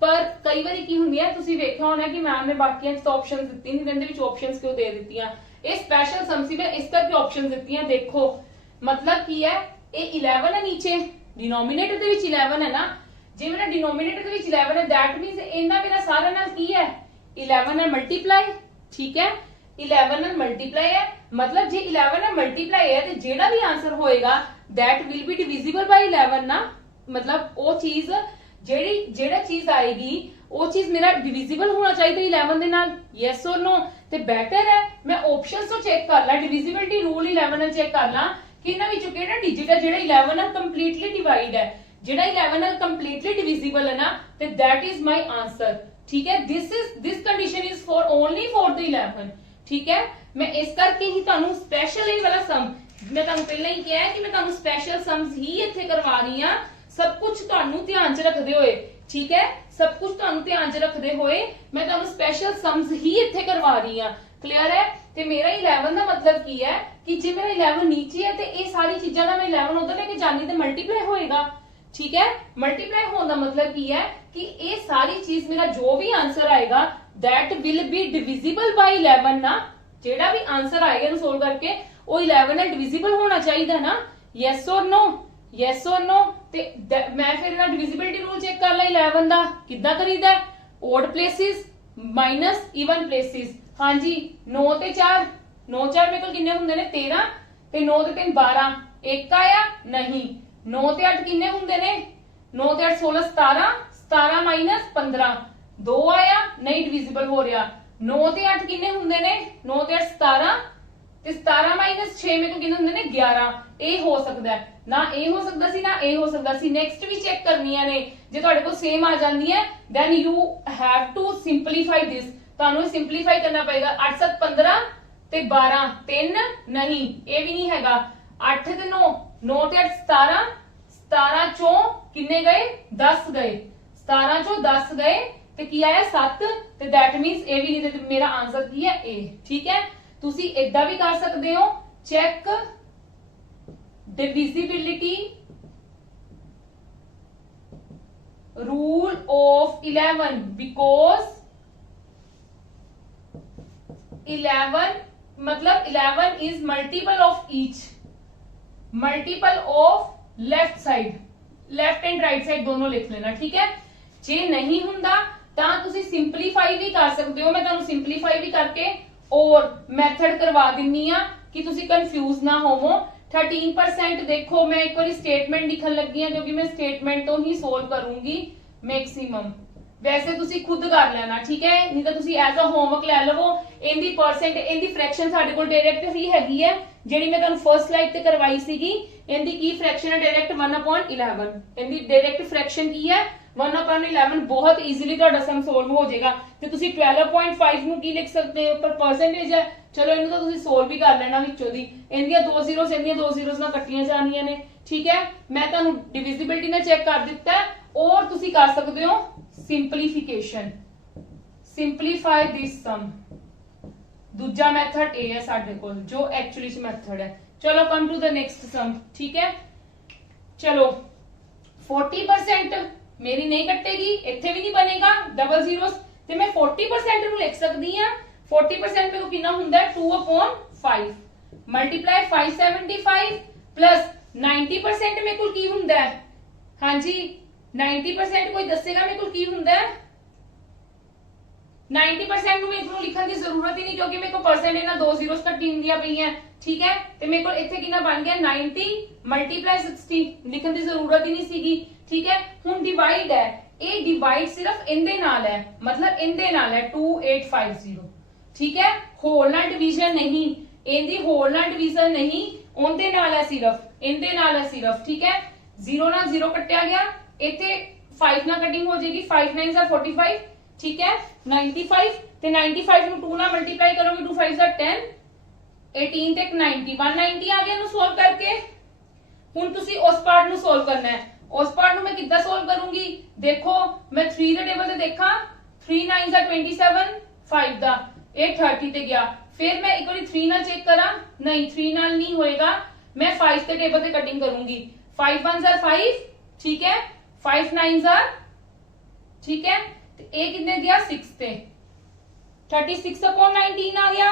ਪਰ ਕਈ ਵਾਰੀ ਕੀ ਹੁੰਦੀ ਹੈ, ਤੁਸੀਂ ਵੇਖਿਆ ਹੋਣਾ ਕਿ ਮੈਮ ਨੇ ਬਾਕੀਆਂ ਚ ਆਪਸ਼ਨਸ ਦਿੱਤੀ ਨਹੀਂ, ਇਹਦੇ ਵਿੱਚ ਆਪਸ਼ਨਸ ਕਿਉਂ ਦੇ ਦਿੱਤੀਆਂ। ਇਹ ਸਪੈਸ਼ਲ ਸਮ ਸੀ, ਮੈਂ ਇਸ ਕਰਕੇ ਆਪਸ਼ਨਸ ਦਿੱਤੀਆਂ। ਦੇਖੋ ਮਤਲਬ ਕੀ ਹੈ, ਇਹ 11 ਹੈ ਨੀਚੇ, ਡਿਨੋਮੀਨੇਟਰ ਦੇ ਵਿੱਚ 11 ਹੈ ਨਾ, ਜੇ ਮੇਰਾ ਡਿਨੋਮੀਨੇਟਰ ਦੇ ਵਿੱਚ 11 ਹੈ ਦੈਟ ਮੀਨਸ ਇਹਨਾਂ ਮੇਰਾ ਸਾਰਾ ਨਾਲ ਕੀ ਹੈ 11 ਨਾਲ ਮਲਟੀਪਲਾਈ। ਠੀਕ ਹੈ, 11 ਨਾਲ ਮਲਟੀਪਲਾਈ ਹੈ, ਮਤਲਬ ਜੇ 11 ਨਾਲ ਮਲਟੀਪਲਾਈ ਹੈ ਤੇ ਜਿਹੜਾ ਵੀ ਆਨਸਰ ਹੋਏਗਾ ਦੈਟ ਵਿਲ ਬੀ ਡਿਵੀਜ਼ੀਬਲ ਬਾਈ 11 ਨਾ, ਮਤਲਬ ਉਹ ਚੀਜ਼ ਜਿਹੜਾ ਚੀਜ਼ ਆਏਗੀ ਉਹ ਚੀਜ਼ ਮੇਰਾ ਡਿਵੀਜ਼ੀਬਲ ਹੋਣਾ ਚਾਹੀਦਾ 11 ਦੇ ਨਾਲ। Yes or no? ਤੇ ਬੈਟਰ ਹੈ ਮੈਂ ਆਪਸ਼ਨਸ ਤੋਂ ਚੈੱਕ ਕਰ ਲਾਂ, ਡਿਵੀਜ਼ੀਬਿਲਟੀ ਰੂਲ 11 ਨਾਲ ਚੈੱਕ ਕਰ ਲਾਂ ਕਿ ਇਹਨਾਂ ਵਿੱਚੋਂ ਕਿਹੜਾ ਡਿਜਿਟ ਹੈ ਜਿਹੜਾ 11 ਨਾਲ ਕੰਪਲੀਟਲੀ ਡਿਵਾਈਡ ਹੈ। ਜਿਹੜਾ 11 ਨਾਲ ਕੰਪਲੀਟਲੀ ਡਿਵੀਜ਼ੀਬਲ ਹੈ ਨਾ, ਤੇ that is my answer। ਠੀਕ ਹੈ, this condition is for only for the 11। ਠੀਕ ਹੈ, ਮੈਂ ਇਸ ਕਰਕੇ ਹੀ ਤੁਹਾਨੂੰ ਸਪੈਸ਼ਲ ਇਹ ਵਾਲਾ ਸਮ, ਮੈਂ ਤੁਹਾਨੂੰ ਪਹਿਲਾਂ ਹੀ ਕਿਹਾ ਕਿ ਮੈਂ ਤੁਹਾਨੂੰ ਸਪੈਸ਼ਲ ਸਮਸ ਹੀ ਇੱਥੇ ਕਰਵਾ ਰਹੀ ਹਾਂ, ਸਭ ਕੁਝ ਤੁਹਾਨੂੰ ਧਿਆਨ 'ਚ ਰੱਖਦੇ ਹੋਏ। ਠੀਕ ਹੈ, ਸਭ ਕੁਝ ਤੁਹਾਨੂੰ ਧਿਆਨ 'ਚ ਰੱਖਦੇ ਹੋਏ ਮੈਂ ਤੁਹਾਨੂੰ ਸਪੈਸ਼ਲ ਸਮਸ ਹੀ ਇੱਥੇ ਕਰਵਾ ਰਹੀ ਹਾਂ। ਕਲੀਅਰ ਹੈ? ਤੇ ਮੇਰਾ 11 ਦਾ ਮਤਲਬ ਕੀ ਹੈ ਕਿ ਜੇ ਮੇਰਾ 11 ਨੀਚੇ ਹੈ ਤੇ ਇਹ ਸਾਰੀ ਚੀਜ਼ਾਂ ਦਾ ਮੈਂ 11 ਉਧਰ ਲੈ ਕੇ ਜਾਣੀ ਤੇ ਮਲਟੀਪਲਾਈ ਹੋਏਗਾ। ਠੀਕ ਹੈ, ਮਲਟੀਪਲਾਈ ਹੋਣ ਦਾ ਮਤਲਬ ਕੀ ਹੈ ਕਿ ਇਹ ਸਾਰੀ ਚੀਜ਼ ਮੇਰਾ ਜੋ ਵੀ ਆਨਸਰ ਆਏਗਾ that will be divisible by 11 ਨਾ, ਜਿਹੜਾ ਵੀ ਆਨਸਰ ਆਏਗਾ ਇਹਨੂੰ ਸੋਲਵ ਕਰਕੇ ਉਹ 11 ਨਾਲ ਡਿਵੀਜ਼ੀਬਲ ਹੋਣਾ ਚਾਹੀਦਾ ਨਾ। Yes or no? Yes or no? ਤੇ ਮੈਂ ਫਿਰ ਇਹਦਾ ਡਿਵੀਜ਼ੀਬਿਲਟੀ ਰੂਲ ਚੈੱਕ ਕਰ ਲਾਂ 11 ਦਾ, ਕਿੱਦਾਂ ਕਰੀਦਾ? ਓਡ ਪਲੇਸਿਸ ਮਾਈਨਸ ਇਵਨ ਪਲੇਸਿਸ। ਹਾਂਜੀ, 9 ਤੇ 4, 9 4 ਮੇਰੇ ਕੋਲ ਕਿੰਨੇ ਹੁੰਦੇ ਨੇ 13, ਤੇ 9 ਤੇ 3 12, ਇੱਕ ਆਇਆ ਨਹੀਂ। 9 ਤੇ 8 ਕਿੰਨੇ ਹੁੰਦੇ ਨੇ? 9 ਤੇ 8 16 17, 17 ਮਾਈਨਸ 15, 2 ਆਇਆ ਨਹੀਂ, ਡਿਵੀਜ਼ੀਬਲ ਹੋ ਰਿਹਾ। 9 ਤੇ 8 ਕਿੰਨੇ ਹੁੰਦੇ ਨੇ? 9 ਤੇ 8 17, ਤੇ 17 ਮਾਈਨਸ 6 ਮੇਰੇ ਕੋਲ ਕਿੰਨੇ ਹੁੰਦੇ ਨੇ 11। ਇਹ ਹੋ ਸਕਦਾ ਹੈ ਨਾ, ਇਹ ਹੋ ਸਕਦਾ ਸੀ ਨਾ ਇਹ ਹੋ ਸਕਦਾ ਸੀ। ਨੈਕਸਟ ਵੀ ਚੈੱਕ ਕਰਨੀਆਂ ਨੇ, ਜੇ ਤੁਹਾਡੇ ਕੋਲ ਸੇਮ ਆ ਜਾਂਦੀ ਹੈ then you have to simplify this। ਤੁਹਾਨੂੰ ਸਿੰਪਲੀਫਾਈ ਕਰਨਾ ਪਏਗਾ। 8 7 15 ਤੇ 12, 3 ਨਹੀਂ, ਇਹ ਵੀ ਨਹੀਂ ਹੈਗਾ। 8 ਤੇ 9, 9 ਤੇ 8 17, 17 ਚੋਂ ਕਿੰਨੇ ਗਏ 10 ਗਏ, 17 ਚੋਂ 10 ਗਏ ਤੇ ਕੀ ਆਇਆ 7, ਤੇ that means ਇਹ ਵੀ ਨਹੀਂ, ਤੇ ਮੇਰਾ ਆਨਸਰ ਕੀ ਹੈ A। ਠੀਕ ਹੈ, ਤੁਸੀਂ ਇਦਾਂ ਵੀ ਕਰ ਸਕਦੇ ਹੋ, check divisibility rule of 11 because 11 मतलब 11 is multiple of each, multiple of left side, left and right side दोनों लिख लेना। ठीक है, जे नहीं हुंदा ਤਾਂ ਤੁਸੀਂ ਸਿੰਪਲੀਫਾਈ ਵੀ ਕਰ ਸਕਦੇ ਹੋ। ਮੈਂ ਤੁਹਾਨੂੰ ਸਿੰਪਲੀਫਾਈ ਵੀ ਕਰਕੇ और ਮੈਥਡ ਕਰਵਾ ਦਿੰਨੀ ਆ ਕਿ ਤੁਸੀਂ ਕੰਫਿਊਜ਼ ਨਾ ਹੋਵੋ। 13% ਦੇਖੋ, ਮੈਂ ਇੱਕ ਵਾਰੀ ਸਟੇਟਮੈਂਟ ਲਿਖਣ ਲੱਗੀ ਆ ਕਿਉਂਕਿ ਮੈਂ ਸਟੇਟਮੈਂਟ ਤੋਂ ਹੀ ਸੋਲਵ ਕਰੂੰਗੀ ਮੈਕਸਿਮਮ। ਵੈਸੇ ਤੁਸੀਂ ਖੁਦ ਕਰ ਲੈਣਾ, ਠੀਕ ਹੈ, ਨਹੀਂ ਤਾਂ ਤੁਸੀਂ ਐਜ਼ ਅ ਹੋਮਵਰਕ ਲੈ ਲਵੋ। ਇਹਦੀ ਪਰਸੈਂਟ, ਇਹਦੀ ਫ੍ਰੈਕਸ਼ਨ ਸਾਡੇ ਕੋਲ ਡਾਇਰੈਕਟ ਹੀ ਹੈਗੀ ਹੈ, ਜਿਹੜੀ ਮੈਂ ਤੁਹਾਨੂੰ ਫਰਸਟ ਸਲਾਈਡ ਤੇ ਕਰਵਾਈ ਸੀਗੀ। ਇਹਦੀ ਕੀ ਫ੍ਰੈਕਸ਼ਨ ਹੈ? ਡਾਇਰੈਕਟ 1/11। ਇਹਦੀ ਡਾਇਰੈਕਟ ਫ੍ਰੈਕਸ਼ਨ ਕੀ ਹੈ? 1/11। ਬਹੁਤ ਈਜ਼ੀਲੀ ਤੁਹਾਡਾ ਸਮ ਸੋਲਵ ਹੋ ਜਾਏਗਾ। ਤੇ ਤੁਸੀਂ 12.5 ਨੂੰ ਕੀ ਲਿਖ ਸਕਦੇ ਹੋ? ਪਰ ਪਰਸੈਂਟੇਜ ਹੈ, ਚਲੋ ਇਹਨੂੰ ਤਾਂ ਤੁਸੀਂ ਸੋਲਵ ਵੀ ਕਰ ਲੈਣਾ ਵਿੱਚੋਂ ਦੀ। ਇਹਦੀਆਂ 2 ਜ਼ੀਰੋਸ, ਇਹਦੀਆਂ 2 ਜ਼ੀਰੋਸ ਨਾਲ ਕੱਟੀਆਂ ਜਾਣੀਆਂ ਨੇ। ਠੀਕ ਹੈ, ਮੈਂ ਤੁਹਾਨੂੰ ਡਿਵੀਜ਼ਿਬਿਲਟੀ ਨਾਲ ਚੈੱਕ ਕਰ ਦਿੱਤਾ, ਔਰ ਤੁਸੀਂ ਕਰ ਸਕਦੇ ਹੋ ਸਿੰਪਲੀਫਿਕੇਸ਼ਨ, ਸਿੰਪਲੀਫਾਈ ਦਿਸ ਸਮ। ਦੂਜਾ ਮੈਥਡ ਇਹ ਹੈ ਸਾਡੇ ਕੋਲ, ਜੋ ਐਕਚੁਅਲੀ ਚ ਮੈਥਡ ਹੈ। ਚਲੋ ਕਮ ਟੂ ਦ ਨੈਕਸਟ ਸਮ। ਠੀਕ ਹੈ, ਚਲੋ 40% ਮੇਰੀ ਨਹੀਂ ਕੱਟੇਗੀ, ਇੱਥੇ ਵੀ ਨਹੀਂ ਬਣੇਗਾ ਡਬਲ ਜ਼ੀਰੋਸ, ਤੇ ਮੈਂ 40% ਨੂੰ ਲਿਖ ਸਕਦੀ ਆ। 40% ਮੇਰੇ ਕੋ ਕਿੰਨਾ ਹੁੰਦਾ ਹੈ? 2/5 ਮਲਟੀਪਲਾਈ 575 ਪਲਸ 90% ਮੇਰੇ ਕੋਲ ਕੀ ਹੁੰਦਾ ਹੈ? ਹਾਂਜੀ, 90% ਕੋਈ ਦੱਸੇਗਾ ਮੇਰੇ ਕੋਲ ਕੀ ਹੁੰਦਾ ਹੈ? 90% ਨੂੰ ਮੇਰੇ ਕੋਲ ਲਿਖਣ ਦੀ ਜ਼ਰੂਰਤ ਹੀ ਨਹੀਂ, ਕਿਉਂਕਿ ਮੇਰੇ ਕੋਲ ਪਰਸੈਂਟ ਇਹਨਾਂ 2 ਜ਼ੀਰੋਸ ਕੱਟੀ ਹੁੰਦੀਆਂ ਪਈਆਂ। ठीक है। ਤੇ ਮੇਰੇ ਕੋਲ ਇੱਥੇ ਕਿੰਨਾ ਬਣ ਗਿਆ 90 ਮਲਟੀਪਲਾਈ 60 ਲਿਖਣ ਦੀ ਜ਼ਰੂਰਤ ਹੀ ਨਹੀਂ ਸੀਗੀ। ਠੀਕ ਹੈ, ਹੁਣ ਡਿਵਾਈਡ ਹੈ, ਇਹ ਡਿਵਾਈਡ ਸਿਰਫ ਇਹਦੇ ਨਾਲ ਹੈ, मतलब ਇਹਦੇ ਨਾਲ ਹੈ 2850। ठीक है, होल ਨਾਲ डिवीजन नहीं, ਇਹਦੀ होल ਨਾਲ डिवीजन नहीं, ਉਹਦੇ ਨਾਲ ਹੈ सिर्फ, ਇਹਦੇ ਨਾਲ ਹੈ सिर्फ। ठीक है, 0 ਨਾਲ 0 ਕੱਟਿਆ ਗਿਆ, ਇੱਥੇ 5 ਨਾਲ ਕਟਿੰਗ ਹੋ ਜਾਏਗੀ, 5 9 45। ठीक है, 95 ਤੇ 95 ਨੂੰ 2 ਨਾਲ ਮਲਟੀਪਲਾਈ ਕਰੋਗੇ, 2 5 10, 18 ਤੇ 90, 190 ਆ ਗਿਆ ਇਹਨੂੰ ਸੋਲਵ ਕਰਕੇ। ਹੁਣ ਤੁਸੀਂ ਉਸ ਪਾਰਟ ਨੂੰ ਸੋਲਵ ਕਰਨਾ ਹੈ। ਉਸ ਪਾਰਟ ਨੂੰ ਮੈਂ ਕਿੱਦਾਂ ਸੋਲਵ ਕਰੂੰਗੀ, ਦੇਖੋ ਮੈਂ 3 ਦੇ ਟੇਬਲ ਤੇ ਦੇਖਾਂ, 3 9 27, 5 ਦਾ ਇਹ 30 ਤੇ ਗਿਆ। फिर मैं एक बार 3 ਨਾਲ चेक करा, नहीं 3 ਨਾਲ नहीं होएगा, मैं 5 के टेबल से कटिंग करूंगी। 5 1 5, ठीक है, 5 9 ठीक है, तो ए कितने गया 6 ते 36 अपॉन 19 आ गया।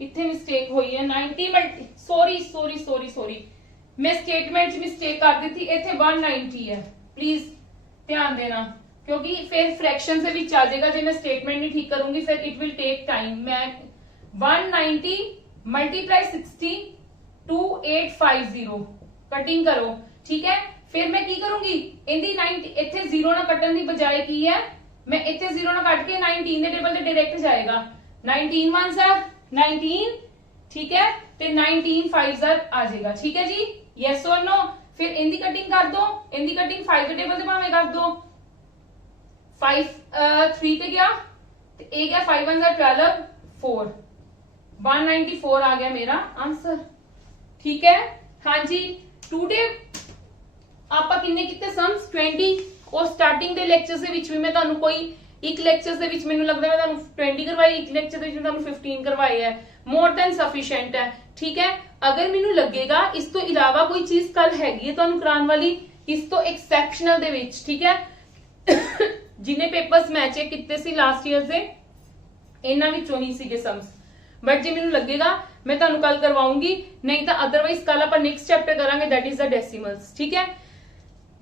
कितने मिस्टेक हुई है, 90 मल्टी सॉरी मैं स्टेटमेंट च मिस्टेक कर दी थी, इथे 190 है, प्लीज ध्यान देना, क्योंकि फिर फ्रैक्शन से भी आ जाएगा। जो मैं स्टेटमेंट नहीं ठीक करूंगी फिर इट विल टेक टाइम। मैं 190 मल्टीप्लाई 60 2850 कटिंग करो। ठीक है, फिर मैं की करूंगी, इंदी 90 इथे 0 ना कटन दी बजाय की है, मैं इथे 0 ना कट के 19 दे टेबल ते डायरेक्ट जाएगा। 19 1 19, ठीक है, ते 19 5 आ जाएगा। ठीक है जी, यस और नो। फिर इंदी कटिंग कर दो, इंदी कटिंग 5 दे टेबल ते भावे कर दो। 5 3 ते गया, ते ए गया 5 1 12 4, 194 आ गया मेरा आंसर। ठीक है, हाँ जी, टूडे ਆਪਾਂ ਕਿੰਨੇ ਕੀਤੇ सम्स 20। और स्टार्टिंग ਦੇ ਲੈਕਚਰ ਦੇ ਵਿੱਚ ਵੀ ਮੈਂ ਤੁਹਾਨੂੰ ਕੋਈ ਇੱਕ ਲੈਕਚਰ ਦੇ ਵਿੱਚ ਮੈਨੂੰ ਲੱਗਦਾ ਮੈਂ ਤੁਹਾਨੂੰ 20 ਕਰਵਾਈ, ਇੱਕ ਲੈਕਚਰ ਦੇ ਵਿੱਚ ਤੁਹਾਨੂੰ 15 ਕਰਵਾਏ ਹੈ, ਮੋਰ ਦੈਨ ਸਫੀਸ਼ੀਐਂਟ ਹੈ। ਠੀਕ ਹੈ, ਅਗਰ ਮੈਨੂੰ ਲੱਗੇਗਾ ਇਸ ਤੋਂ ਇਲਾਵਾ ਕੋਈ ਚੀਜ਼ ਕੱਲ ਹੈਗੀ ਹੈ ਤੁਹਾਨੂੰ ਕਰਾਉਣ ਵਾਲੀ, ਇਸ ਤੋਂ ਐਕਸੈਪਸ਼ਨਲ ਦੇ ਵਿੱਚ, ਠੀਕ ਹੈ, ਜਿੰਨੇ ਪੇਪਰਸ ਮੈਂ ਚੈੱਕ ਕੀਤੇ ਸੀ ਲਾਸਟ ਈਅਰ ਦੇ, ਇਹਨਾਂ ਵਿੱਚੋਂ ਹੀ ਸੀਗੇ सम्स। बट जे मैनू लगेगा मैं तुहानू कल करवाऊंगी, नहीं तो अदरवाइज कल आप नेक्स्ट चैप्टर करांगे, दैट इज द डेसिमल्स। ठीक है,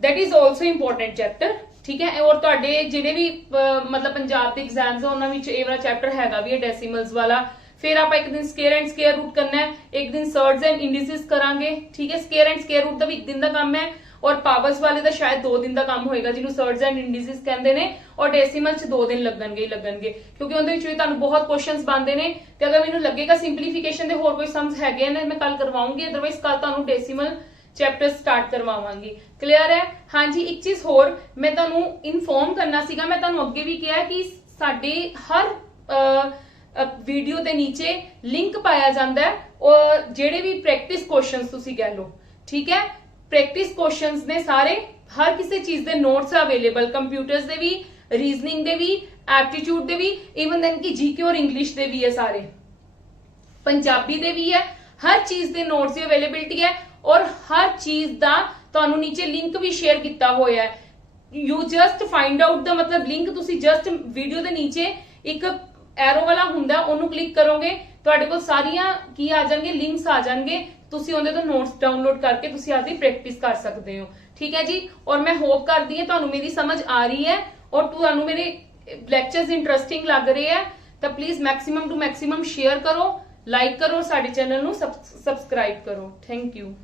that is also important chapter. ठीक है, और तुहाडे जिहड़े भी मतलब पंजाब दे एग्जाम्स उन्हां विच इह वाला चैप्टर हैगा भी है डेसिमल्स वाला। फिर आप एक दिन स्केयर एंड स्केयर रूट करना है, एक दिन सर्ड्स एंड इंडिसेस करांगे। ठीक है, स्केयर एंड स्केयर रूट का भी एक दिन का काम है, और पावर्स वाले का शायद 2 दिन का काम होएगा, जिन्हों सर्ड्स एंड इंडिसेस कहते हैं, और डेसिमल च 2 दिन लगणगे क्योंकि उहदे विच तुहानू बहुत क्वेश्चंस बनते हैं। तो अगर मैनू लगेगा सिंपलीफिकेशन दे होर कोई सम्स हैगे ने, मैं कल करवाऊंगी, अदरवाइज कल तुहानू डेसिमल चैप्टर स्टार्ट करवावांगी। क्लियर है? हाँ जी, एक चीज होर मैं तुहानू इनफॉर्म करना सीगा, मैं तुहानू अगे भी कहा कि साडे हर वीडियो के नीचे लिंक पाया जाता है, और जेडे भी प्रैक्टिस क्वेश्चंस तुसीं कह लो, ठीक है, प्रैक्टिस क्वेश्चंस ने सारे, हर किसी चीज दे नोट्स अवेलेबल, कंप्यूटर्स दे भी, रीजनिंग दे भी, एप्टीट्यूड दे भी, इवन देन की जीके और इंग्लिश दे भी है, सारे पंजाबी दे भी है, हर चीज दे नोट्स की अवेलेबिलिटी है, और हर चीज दा तुहानू नीचे लिंक भी शेयर किया होया है। You just find out the मतलब लिंक, तुसी जस्ट वीडियो दे नीचे एक एरो वाला हुंदा, ओनू क्लिक करोगे, तुहाडे कोल सारियां की आ जाणगे, लिंक्स आ जाणगे, तुसी उहदे तो नोट्स डाउनलोड करके तुसी आपदी प्रैक्टिस कर सकते हो। ठीक है जी, और मैं होप करदी हां तुहानू मेरी समझ आ रही है, और तुहानू मेरे लेक्चर्स इंटरेस्टिंग लग रहे हैं, तो please maximum to maximum share करो, लाइक करो, साडे चैनल नू सबसक्राइब करो। Thank you.